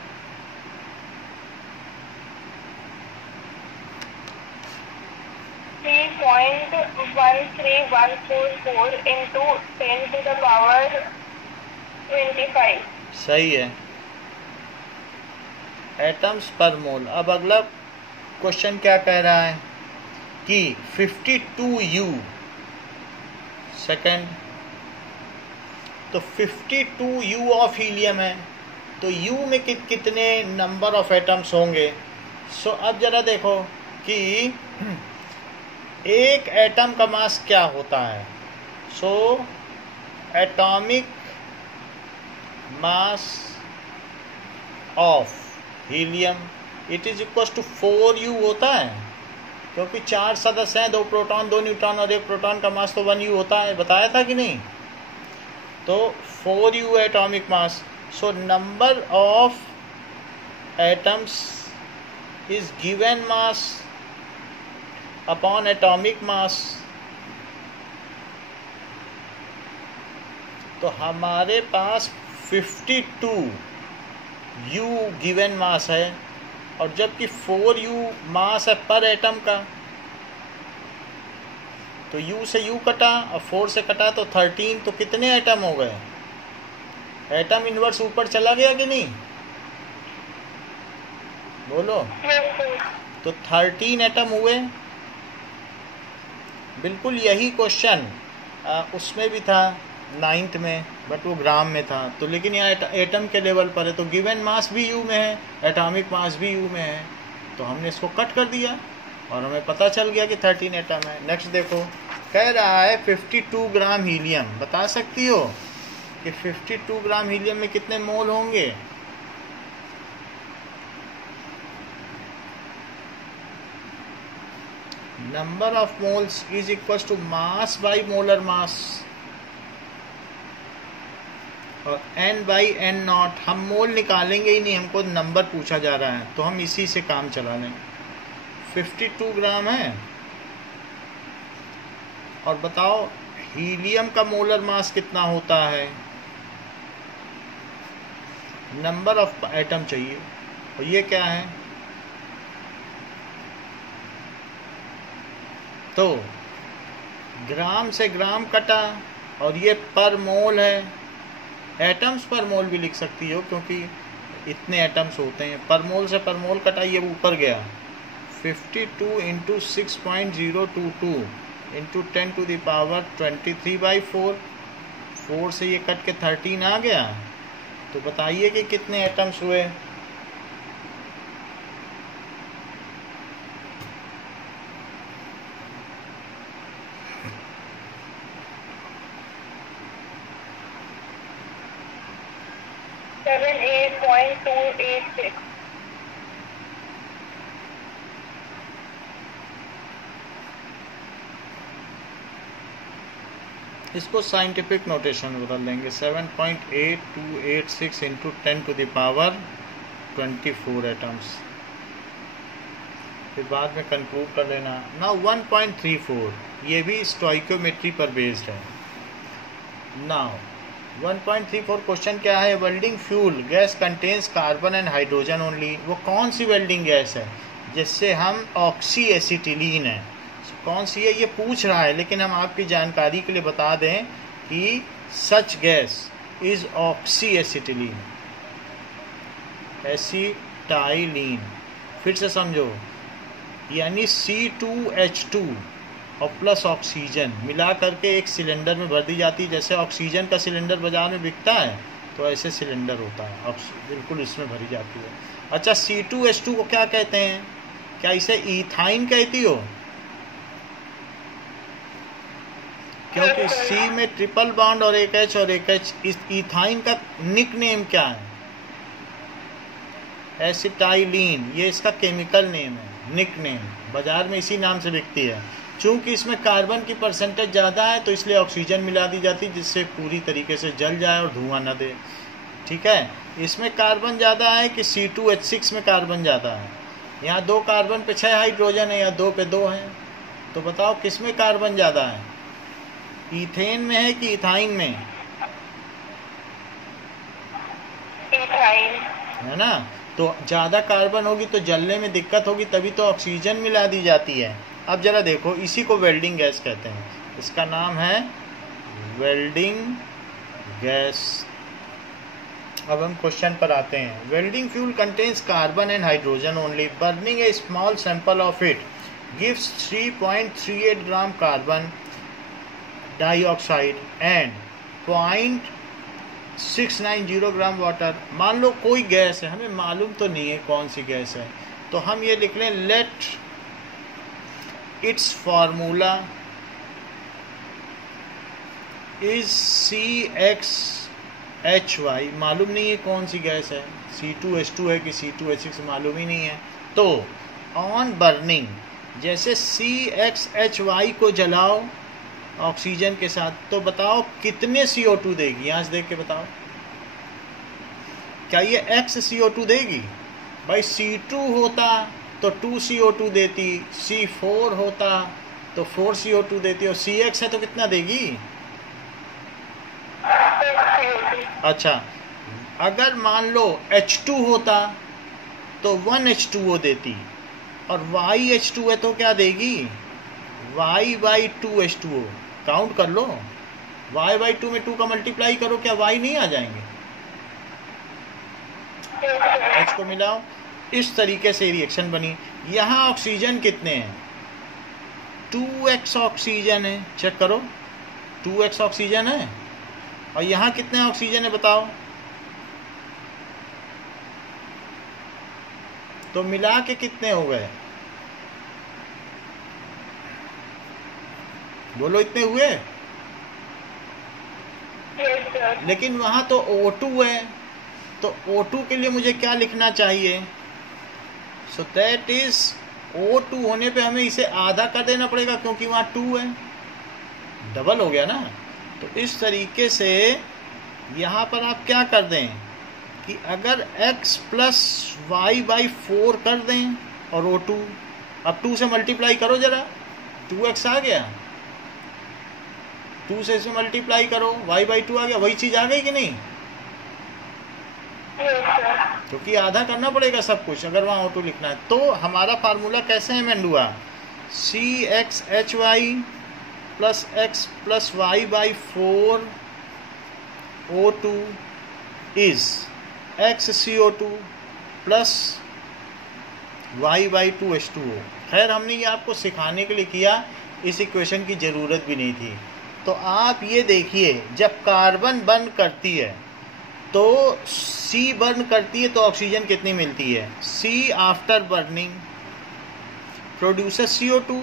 सही है, एटम्स पर मोल। अब अगला क्वेश्चन क्या कह रहा है कि 52U सेकेंड, तो 52U ऑफ हीलियम है, तो U में कितने नंबर ऑफ एटम्स होंगे? सो अब जरा देखो कि एक एटम का मास क्या होता है। So atomic mass of helium it is equal to 4U होता है, क्योंकि 4 सदस्य हैं, 2 प्रोटॉन 2 न्यूट्रॉन और 1 प्रोटॉन का मास तो 1U होता है, बताया था कि नहीं? तो 4U atomic mass. So number of atoms is given mass upon atomic mass. तो हमारे पास 52U गिवन मास है, और जबकि 4U मास है पर एटम का, तो U से U कटा और 4 से कटा तो 13, तो कितने एटम हो गए? एटम इनवर्स ऊपर चला गया कि नहीं? बोलो। तो 13 एटम हुए। बिल्कुल यही क्वेश्चन उसमें भी था 9th में, बट वो ग्राम में था। तो लेकिन यहाँ एटम के लेवल पर है, तो गिवन मास भी U में है, एटॉमिक मास भी U में है, तो हमने इसको कट कर दिया और हमें पता चल गया कि 13 एटम है। नेक्स्ट देखो, कह रहा है 52 ग्राम हीलियम। बता सकती हो कि 52 ग्राम हीलियम में कितने मोल होंगे? Number of moles is equal to mass by molar mass, और n/n0। हम मोल निकालेंगे ही नहीं, हमको नंबर पूछा जा रहा है, तो हम इसी से काम चला लें। 52 ग्राम है, और बताओ हीलियम का मोलर मास कितना होता है? नंबर ऑफ एटम चाहिए, और ये क्या है? तो ग्राम से ग्राम कटा, और ये पर मोल है। एटम्स पर मोल भी लिख सकती हो, क्योंकि इतने एटम्स होते हैं। पर मोल से पर मोल कटा, ये ऊपर गया 52 इंटू 6.022 इंटू 10⁻23/4। 4 से ये कट के 13 आ गया। तो बताइए कि कितने एटम्स हुए। इसको साइंटिफिक नोटेशन में बदल देंगे। 7.8286 इंटू 10⁻24 एटम्स। फिर बाद में कंक्लूड कर लेना। नाउ 1.34 ये भी स्टोइकोमेट्री पर बेस्ड है। नाउ 1.34 क्वेश्चन क्या है। Welding fuel gas contains carbon and hydrogen only. वो कौन सी वेल्डिंग गैस है जिससे हम ऑक्सी एसिटिलीन है, कौन सी है ये पूछ रहा है। लेकिन हम आपकी जानकारी के लिए बता दें कि सच गैस इज ऑक्सी एसिटिलीन, एसिटाइलीन। फिर से समझो, यानी C2H2 और प्लस ऑक्सीजन मिला करके एक सिलेंडर में भर दी जाती है। जैसे ऑक्सीजन का सिलेंडर बाजार में बिकता है तो ऐसे सिलेंडर होता है, बिल्कुल इसमें भरी जाती है। अच्छा, C2H2 को क्या कहते हैं? क्या इसे इथाइन कहती हो? क्योंकि C में ट्रिपल बॉन्ड और एक H और एक H। इस इथाइन का निक नेम क्या है? एसिटाइलीन। ये इसका केमिकल नेम है, निक नेम। बाजार में इसी नाम से बिकती है। चूंकि इसमें कार्बन की परसेंटेज ज़्यादा है तो इसलिए ऑक्सीजन मिला दी जाती है जिससे पूरी तरीके से जल जाए और धुआं न दे। ठीक है, इसमें कार्बन ज़्यादा है कि C2H6 में कार्बन ज़्यादा है। यहाँ 2 कार्बन पे 6 हाइड्रोजन है, या 2 पे 2 है। तो बताओ किस में कार्बन ज़्यादा है, ईथेन में है कि इथाइन में? इथाइन है ना। तो ज़्यादा कार्बन होगी तो जलने में दिक्कत होगी, तभी तो ऑक्सीजन मिला दी जाती है। अब जरा देखो, इसी को वेल्डिंग गैस कहते हैं। इसका नाम है वेल्डिंग गैस। अब हम क्वेश्चन पर आते हैं। Welding fuel contains carbon and hydrogen only. Burning A small sample of it gives 3.38 gram carbon dioxide and 0.690 gram water. मान लो कोई गैस है, हमें मालूम तो नहीं है कौन सी गैस है, तो हम ये लिख लें let its formula is CXHY। मालूम नहीं है कौन सी गैस है, C2H2 है कि C2H6 मालूम ही नहीं है। तो ऑन बर्निंग, जैसे CXHY को जलाओ ऑक्सीजन के साथ, तो बताओ कितने CO2 देगी। यहाँ से देख के बताओ, क्या ये X CO2 देगी? भाई C2 होता तो 2 CO2 देती, C4 होता तो 4 CO2 देती, और CX है तो कितना देगी? अच्छा, अगर मान लो H2 होता तो 1 H2O देती, और YH2 है तो क्या देगी? Y/2 H2O। काउंट कर लो, Y/2 में 2 का मल्टीप्लाई करो, क्या Y नहीं आ जाएंगे? H को मिलाओ। इस तरीके से रिएक्शन बनी। यहाँ ऑक्सीजन कितने हैं? 2x ऑक्सीजन है, चेक करो 2x ऑक्सीजन है। और यहाँ कितने ऑक्सीजन है बताओ? तो मिला के कितने हो गए? बोलो, इतने हुए। लेकिन वहां तो O2 है, तो O2 के लिए मुझे क्या लिखना चाहिए? सो दैट इज O2 होने पे हमें इसे आधा कर देना पड़ेगा क्योंकि वहां 2 है, डबल हो गया ना। तो इस तरीके से यहाँ पर आप क्या कर दें कि अगर x + y/4 कर दें और O2, अब 2 से मल्टीप्लाई करो जरा, 2x आ गया, 2 से इसे मल्टीप्लाई करो, y/2 आ गया। वही चीज आ गई कि नहीं? क्योंकि आधा करना पड़ेगा सब कुछ अगर वहाँ O2 लिखना है। तो हमारा फार्मूला कैसे अमेंड हुआ? CXHY + x + y/4 O2 is XCO2 + Y/2H2O। खैर हमने ये आपको सिखाने के लिए किया, इस इक्वेशन की ज़रूरत भी नहीं थी। तो आप ये देखिए, जब कार्बन बर्न करती है तो C बर्न करती है तो ऑक्सीजन कितनी मिलती है? C after burning produces CO2।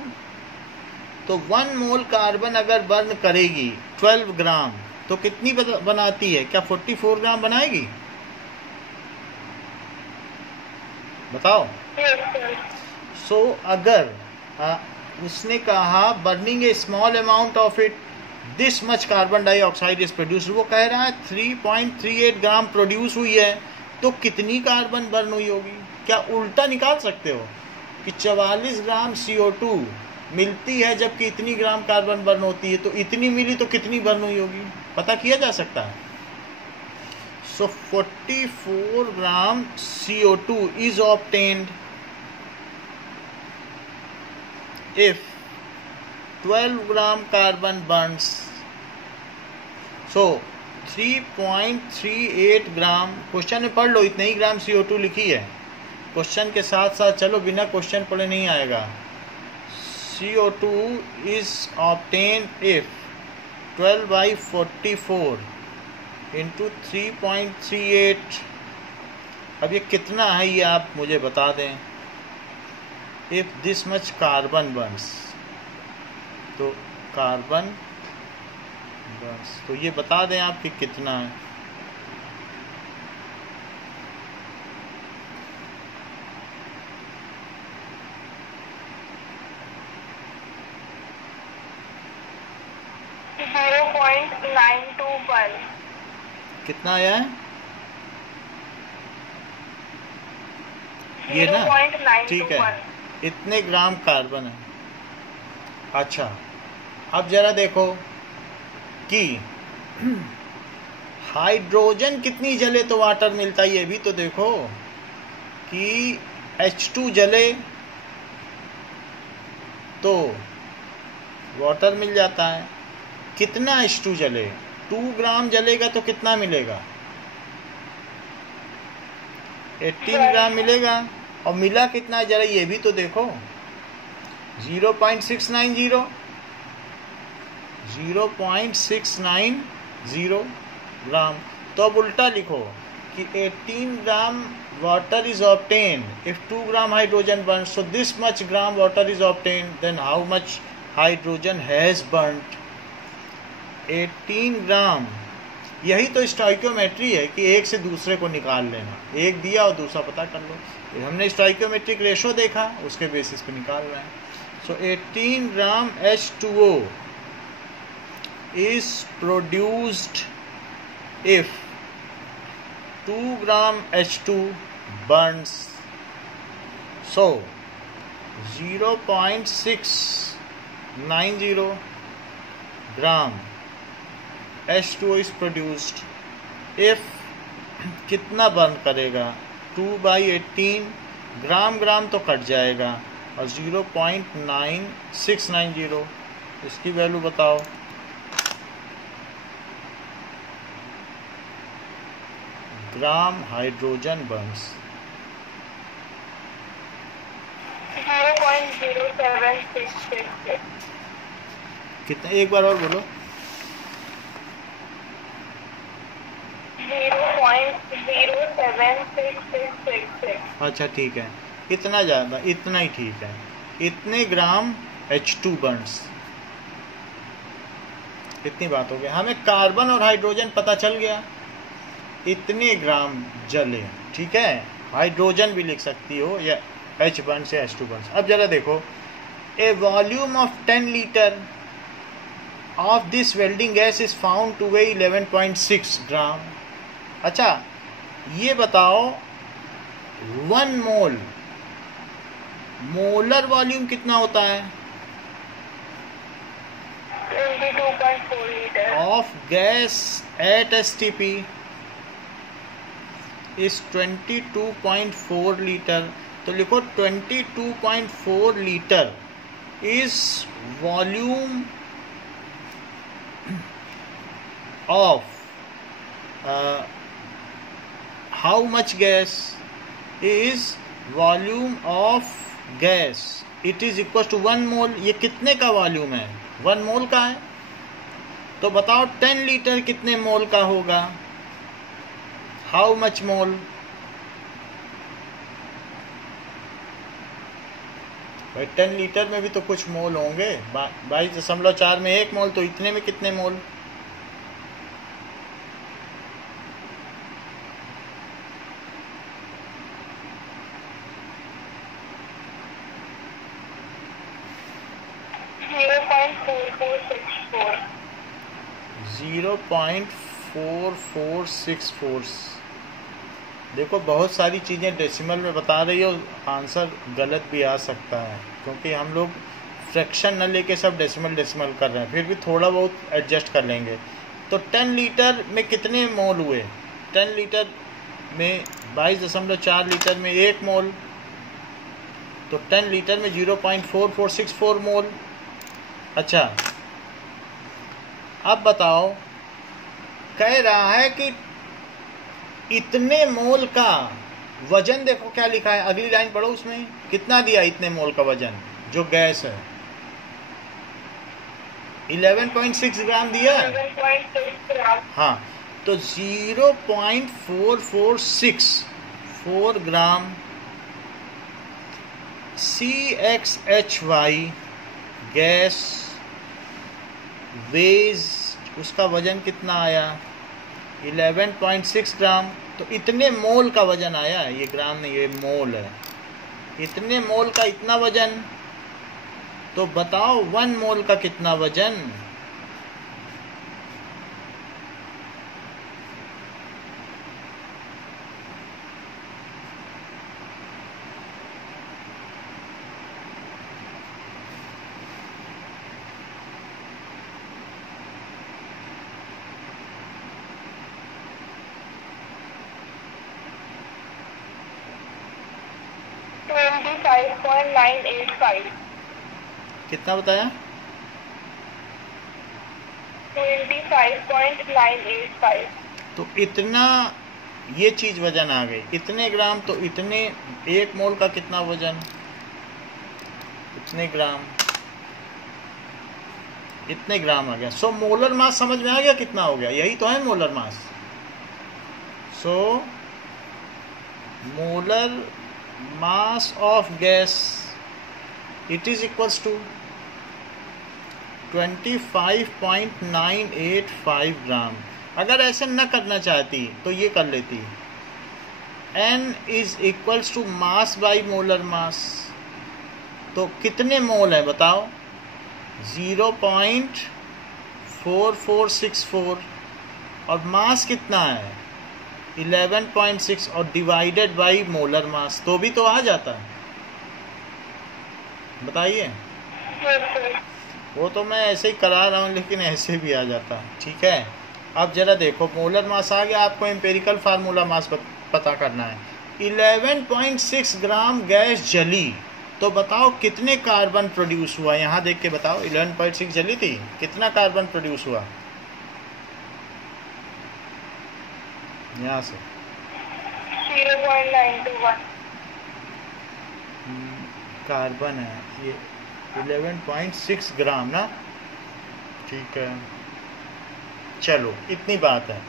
तो 1 मोल कार्बन अगर बर्न करेगी 12 ग्राम तो कितनी बनाती है? क्या 44 ग्राम बनाएगी? बताओ। सो अगर उसने कहा burning A small amount of it this much carbon dioxide is produce, वो कह रहा है 3.38 ग्राम प्रोड्यूस हुई है, तो कितनी कार्बन बर्न हुई होगी? क्या उल्टा निकाल सकते हो कि 44 ग्राम CO2 मिलती है जबकि इतनी ग्राम कार्बन बर्न होती है, तो इतनी मिली तो कितनी बर्न हुई होगी? पता किया जा सकता है। सो 44 ग्राम CO2 is obtained if 12 gram carbon burns. So 3.38 gram, question में पढ़ लो, इतने ही ग्राम CO2 लिखी है। क्वेश्चन के साथ साथ चलो, बिना क्वेश्चन पढ़े नहीं आएगा। CO2 is obtained if 12/44 into 3.38। अब ये कितना है ये आप मुझे बता दें। If this much carbon burns, तो कार्बन बर्न्स, तो ये बता दें आप कि कितना है। कितना आया है ये ना? ठीक है, इतने ग्राम कार्बन है। अच्छा, अब जरा देखो कि हाइड्रोजन कितनी जले तो वाटर मिलता है, ये भी तो देखो कि H2 जले तो वाटर मिल जाता है। कितना H2 जले? 2 ग्राम जलेगा तो कितना मिलेगा? 18 ग्राम मिलेगा। और मिला कितना जरा ये भी तो देखो, 0.690 ग्राम। तो अब उल्टा लिखो कि 18 gram water is obtained if 2 gram hydrogen burn, so this much gram water is obtained, then how much hydrogen has burned? 18 gram. यही तो स्टोइकियोमेट्री है कि एक से दूसरे को निकाल लेना, एक दिया और दूसरा पता कर लो। हमने स्टोइकियोमेट्रिक रेशो देखा, उसके बेसिस पे निकाल रहे हैं। सो 18 ग्राम H2O is produced if 2 gram H2 burns. So 0.690 gram H2O is produced if कितना बर्न करेगा? 2/18 ग्राम, ग्राम तो कट जाएगा और 0.9690, इसकी वैल्यू बताओ। Gram hydrogen Burns 0.0766। कितना? एक बार और बोलो। 0.0766। अच्छा ठीक है, इतना ज़्यादा, इतना ही ठीक है। इतने ग्राम H2 बर्न्स, इतनी बात हो गई। हमें कार्बन और हाइड्रोजन पता चल गया, इतने ग्राम जले। ठीक है, हाइड्रोजन भी लिख सकती हो या H बर्न्स या H2 बर्न्स। अब जरा देखो, a volume of 10 litre of this welding gas is found to weigh 11.6 ग्राम। अच्छा ये बताओ 1 मोल, मोलर वॉल्यूम कितना होता है 22.4 litre of gas at STP is 22.4 litre. तो लिखो 22.4 litre is volume of how much gas is volume of gas it is equal to 1 mole. ये कितने का वॉल्यूम है? 1 मोल का है। तो बताओ 10 लीटर कितने मोल का होगा? हाउ मच मोल? भाई 10 लीटर में भी तो कुछ मोल होंगे। 22.4 में 1 मोल, तो इतने में कितने मोल? Zero point 4464। देखो बहुत सारी चीज़ें डेसिमल में बता रही हो, आंसर गलत भी आ सकता है क्योंकि हम लोग फ्रैक्शन न लेके सब डेसिमल कर रहे हैं, फिर भी थोड़ा बहुत एडजस्ट कर लेंगे। तो 10 लीटर में कितने मोल हुए? 10 लीटर में 22.4 लीटर में 1 मोल, तो 10 लीटर में 0.4464 मोल। अच्छा, अब बताओ, कह रहा है कि इतने मोल का वजन, देखो क्या लिखा है, अगली लाइन पढ़ो, उसमें कितना दिया इतने मोल का वजन जो गैस है? 11.6 ग्राम दिया है। 11.6 ग्राम। हाँ, तो 0.4464 ग्राम CXHY गैस वेज, उसका वजन कितना आया? 11.6 ग्राम। तो इतने मोल का वजन आया है, ये ग्राम नहीं, ये मोल है। इतने मोल का इतना वजन, तो बताओ 1 मोल का कितना वजन? कितना बताया? 25.985। तो इतना ये चीज वजन आ गई, इतने ग्राम। तो इतने 1 मोल का कितना वजन? इतने ग्राम, इतने ग्राम आ गया। सो मोलर मास समझ में आ गया कितना हो गया? यही तो है molar mass. So molar mass of gas it is equals to 25.985 gram. अगर ऐसे न करना चाहती तो ये कर लेती, N is equals to mass by molar mass. तो कितने मोल है बताओ? 0.4464 और मास कितना है? 11.6 और डिवाइडेड बाई मोलर मास, तो भी तो आ जाता है। बताइए। वो तो मैं ऐसे ही करा रहा हूँ, लेकिन ऐसे भी आ जाता है। ठीक है, अब जरा देखो, मोलर मास आ गया, आपको एम्पेरिकल फार्मूला मास पता करना है। 11.6 ग्राम गैस जली, तो बताओ कितने कार्बन प्रोड्यूस हुआ? यहाँ देख के बताओ, 11.6 जली थी, कितना कार्बन प्रोड्यूस हुआ? यहाँ से 0.921 कार्बन है, ये 11.6 ग्राम ना। ठीक है, चलो इतनी बात है।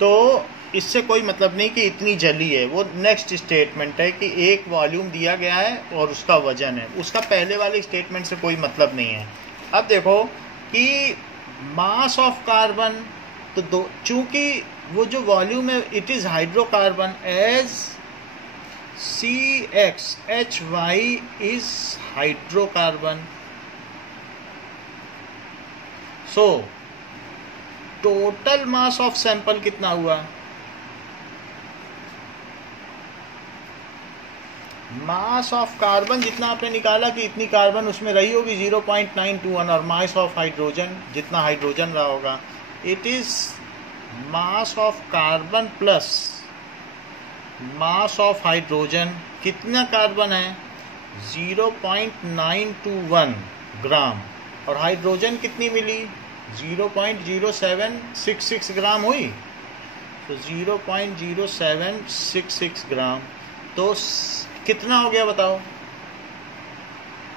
तो इससे कोई मतलब नहीं कि इतनी जली है, वो नेक्स्ट स्टेटमेंट है कि एक वॉल्यूम दिया गया है और उसका वजन है, उसका पहले वाले स्टेटमेंट से कोई मतलब नहीं है। अब देखो कि मास ऑफ कार्बन, तो दो, चूंकि वो जो वॉल्यूम है it is hydrocarbon, as CXHY is hydrocarbon. So total mass of sample कितना हुआ? मास ऑफ कार्बन जितना आपने निकाला कि इतनी कार्बन उसमें रही होगी 0.921, और मास ऑफ हाइड्रोजन जितना हाइड्रोजन रहा होगा, it is mass of carbon plus mass of hydrogen. कितना कार्बन है? 0.921 ग्राम, और हाइड्रोजन कितनी मिली? 0.0766 ग्राम हुई। तो 0.0766 ग्राम, तो कितना हो गया बताओ?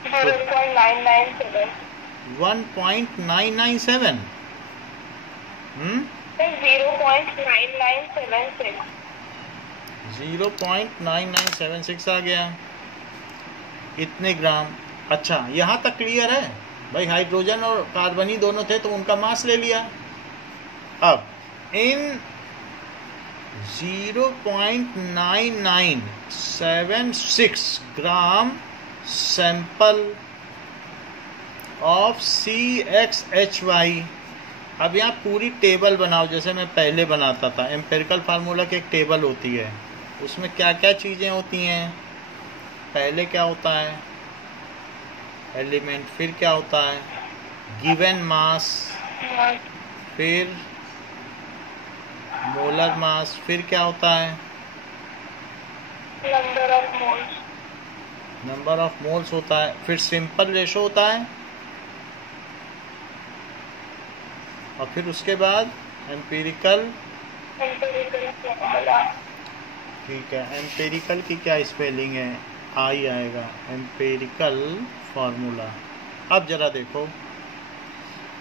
0.997. 1.997। 0.9976. 0.9976 आ गया, इतने ग्राम। अच्छा, यहाँ तक क्लियर है भाई? हाइड्रोजन और कार्बनी दोनों थे तो उनका मास ले लिया। अब इन 0.9976 ग्राम सैंपल ऑफ CXHY, अब यहाँ पूरी टेबल बनाओ जैसे मैं पहले बनाता था। एम्पिरिकल फार्मूला की एक टेबल होती है, उसमें क्या क्या चीज़ें होती हैं। पहले क्या होता है? एलिमेंट, फिर क्या होता है? गिवन मास, फिर मोलर मास, फिर क्या होता है? नंबर ऑफ मोल्स होता है, फिर सिंपल रेशो होता है, और फिर उसके बाद एम्पिरिकल। ठीक है, एम्पिरिकल की क्या स्पेलिंग है? आई आएगा, एम्पिरिकल फार्मूला। अब जरा देखो,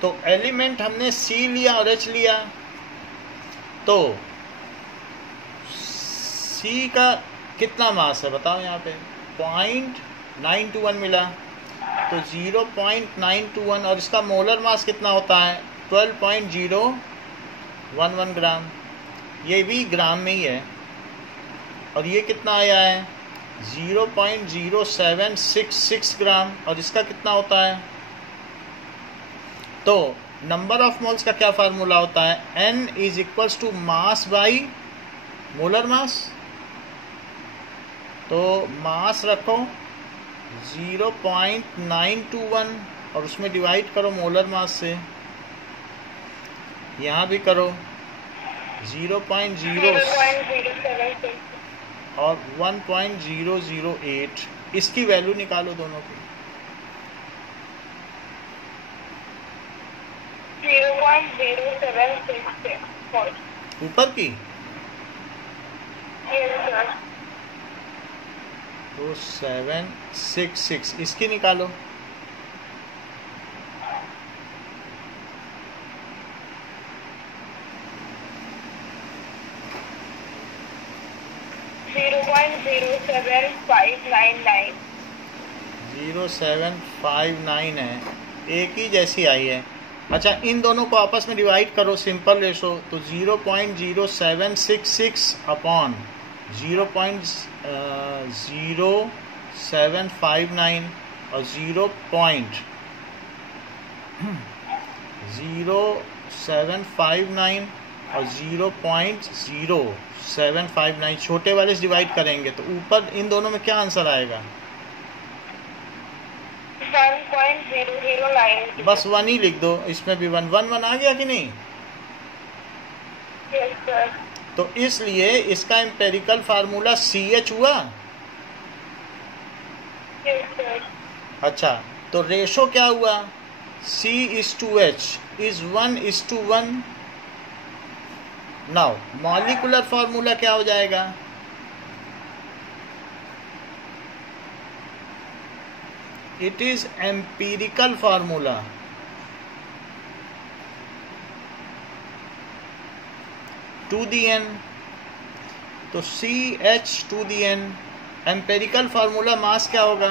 तो एलिमेंट हमने C लिया और H लिया, तो C का कितना मास है बताओ? यहाँ पे 0.921 मिला, तो 0.921, और इसका मोलर मास कितना होता है? 12.011 ग्राम। ये भी ग्राम में ही है। और ये कितना आया है? 0.0766 ग्राम, और इसका कितना होता है? तो नंबर ऑफ मोल्स का क्या फार्मूला होता है? N is equals to mass by molar mass. तो मास रखो 0.921 और उसमें डिवाइड करो मोलर मास से। यहाँ भी करो 0.0 और 1.008, इसकी वैल्यू निकालो दोनों की। 0.0766 ऊपर की तो 766, इसकी निकालो। $0.07599 0.759 है, एक ही जैसी आई है। अच्छा, इन दोनों को आपस में डिवाइड करो, सिंपल रेशो, तो 0.0766 अपॉन 0.0759 और 0.0759 और 0.0759 छोटे वाले से डिवाइड करेंगे तो ऊपर इन दोनों में क्या आंसर आएगा? 1.009। बस 1 ही लिख दो, इसमें भी 1 आ गया कि नहीं? Yes sir. तो इसलिए इसका एम्पेरिकल फार्मूला CH हुआ। Yes sir. अच्छा, तो रेशो क्या हुआ? C:H is 1:1। Now molecular formula क्या हो जाएगा? It is empirical formula. To the n, तो CH to the n। Empirical formula mass क्या होगा?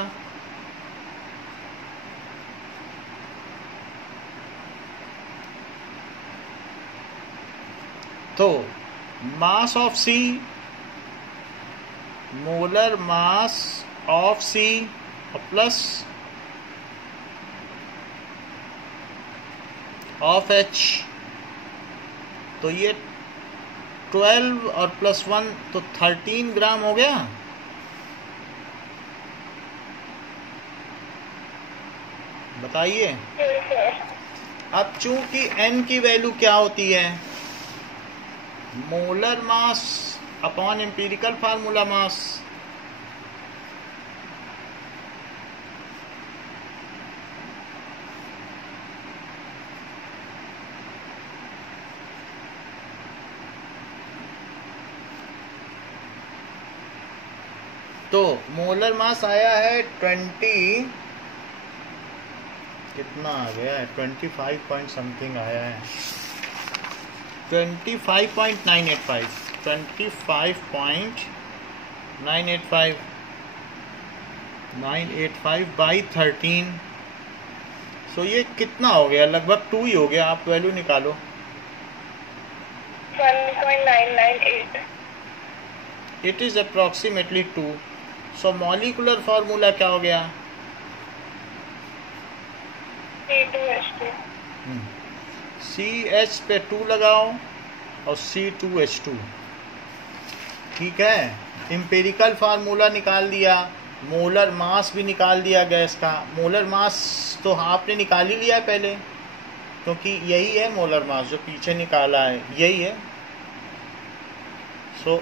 तो mass of C, molar mass of C plus of H, तो ये 12 और प्लस 1 तो 13 ग्राम हो गया। बताइए। अब चूंकि n की वैल्यू क्या होती है? Molar mass upon empirical formula mass. तो मोलर मास आया है 20, कितना आ गया है, 25 पॉइंट समथिंग आया है, 25.985, 25.985 बाई 13। सो ये कितना हो गया, लगभग 2 ही हो गया। आप वैल्यू निकालो। 1.998। It is approximately 2। So molecular formula क्या हो गया? C2H2। CH पे 2 लगाओ और C2H2। ठीक है, एम्पिरिकल फार्मूला निकाल दिया, मोलर मास भी निकाल दिया गैस का। मोलर मास तो आपने निकाल ही लिया पहले, क्योंकि यही है मोलर मास जो पीछे निकाला है, यही है। सो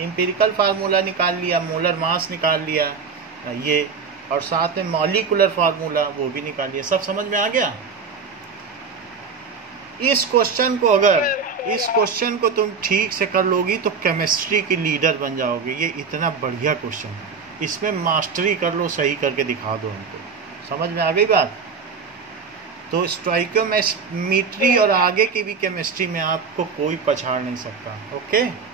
एम्पिरिकल फार्मूला निकाल लिया, मोलर मास निकाल लिया ये, और साथ में मॉलिक्यूलर फार्मूला वो भी निकाल लिया। सब समझ में आ गया? इस क्वेश्चन को तुम ठीक से कर लोगी तो केमिस्ट्री की लीडर बन जाओगे। ये इतना बढ़िया क्वेश्चन है, इसमें मास्टरी कर लो, सही करके दिखा दो हमको। समझ में आ गई बात? तो स्टोइकियोमेट्री और आगे की भी केमिस्ट्री में आपको कोई पछाड़ नहीं सकता। ओके,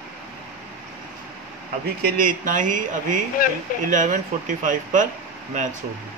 अभी के लिए इतना ही। अभी 11:45 पर मैथ्स होगी।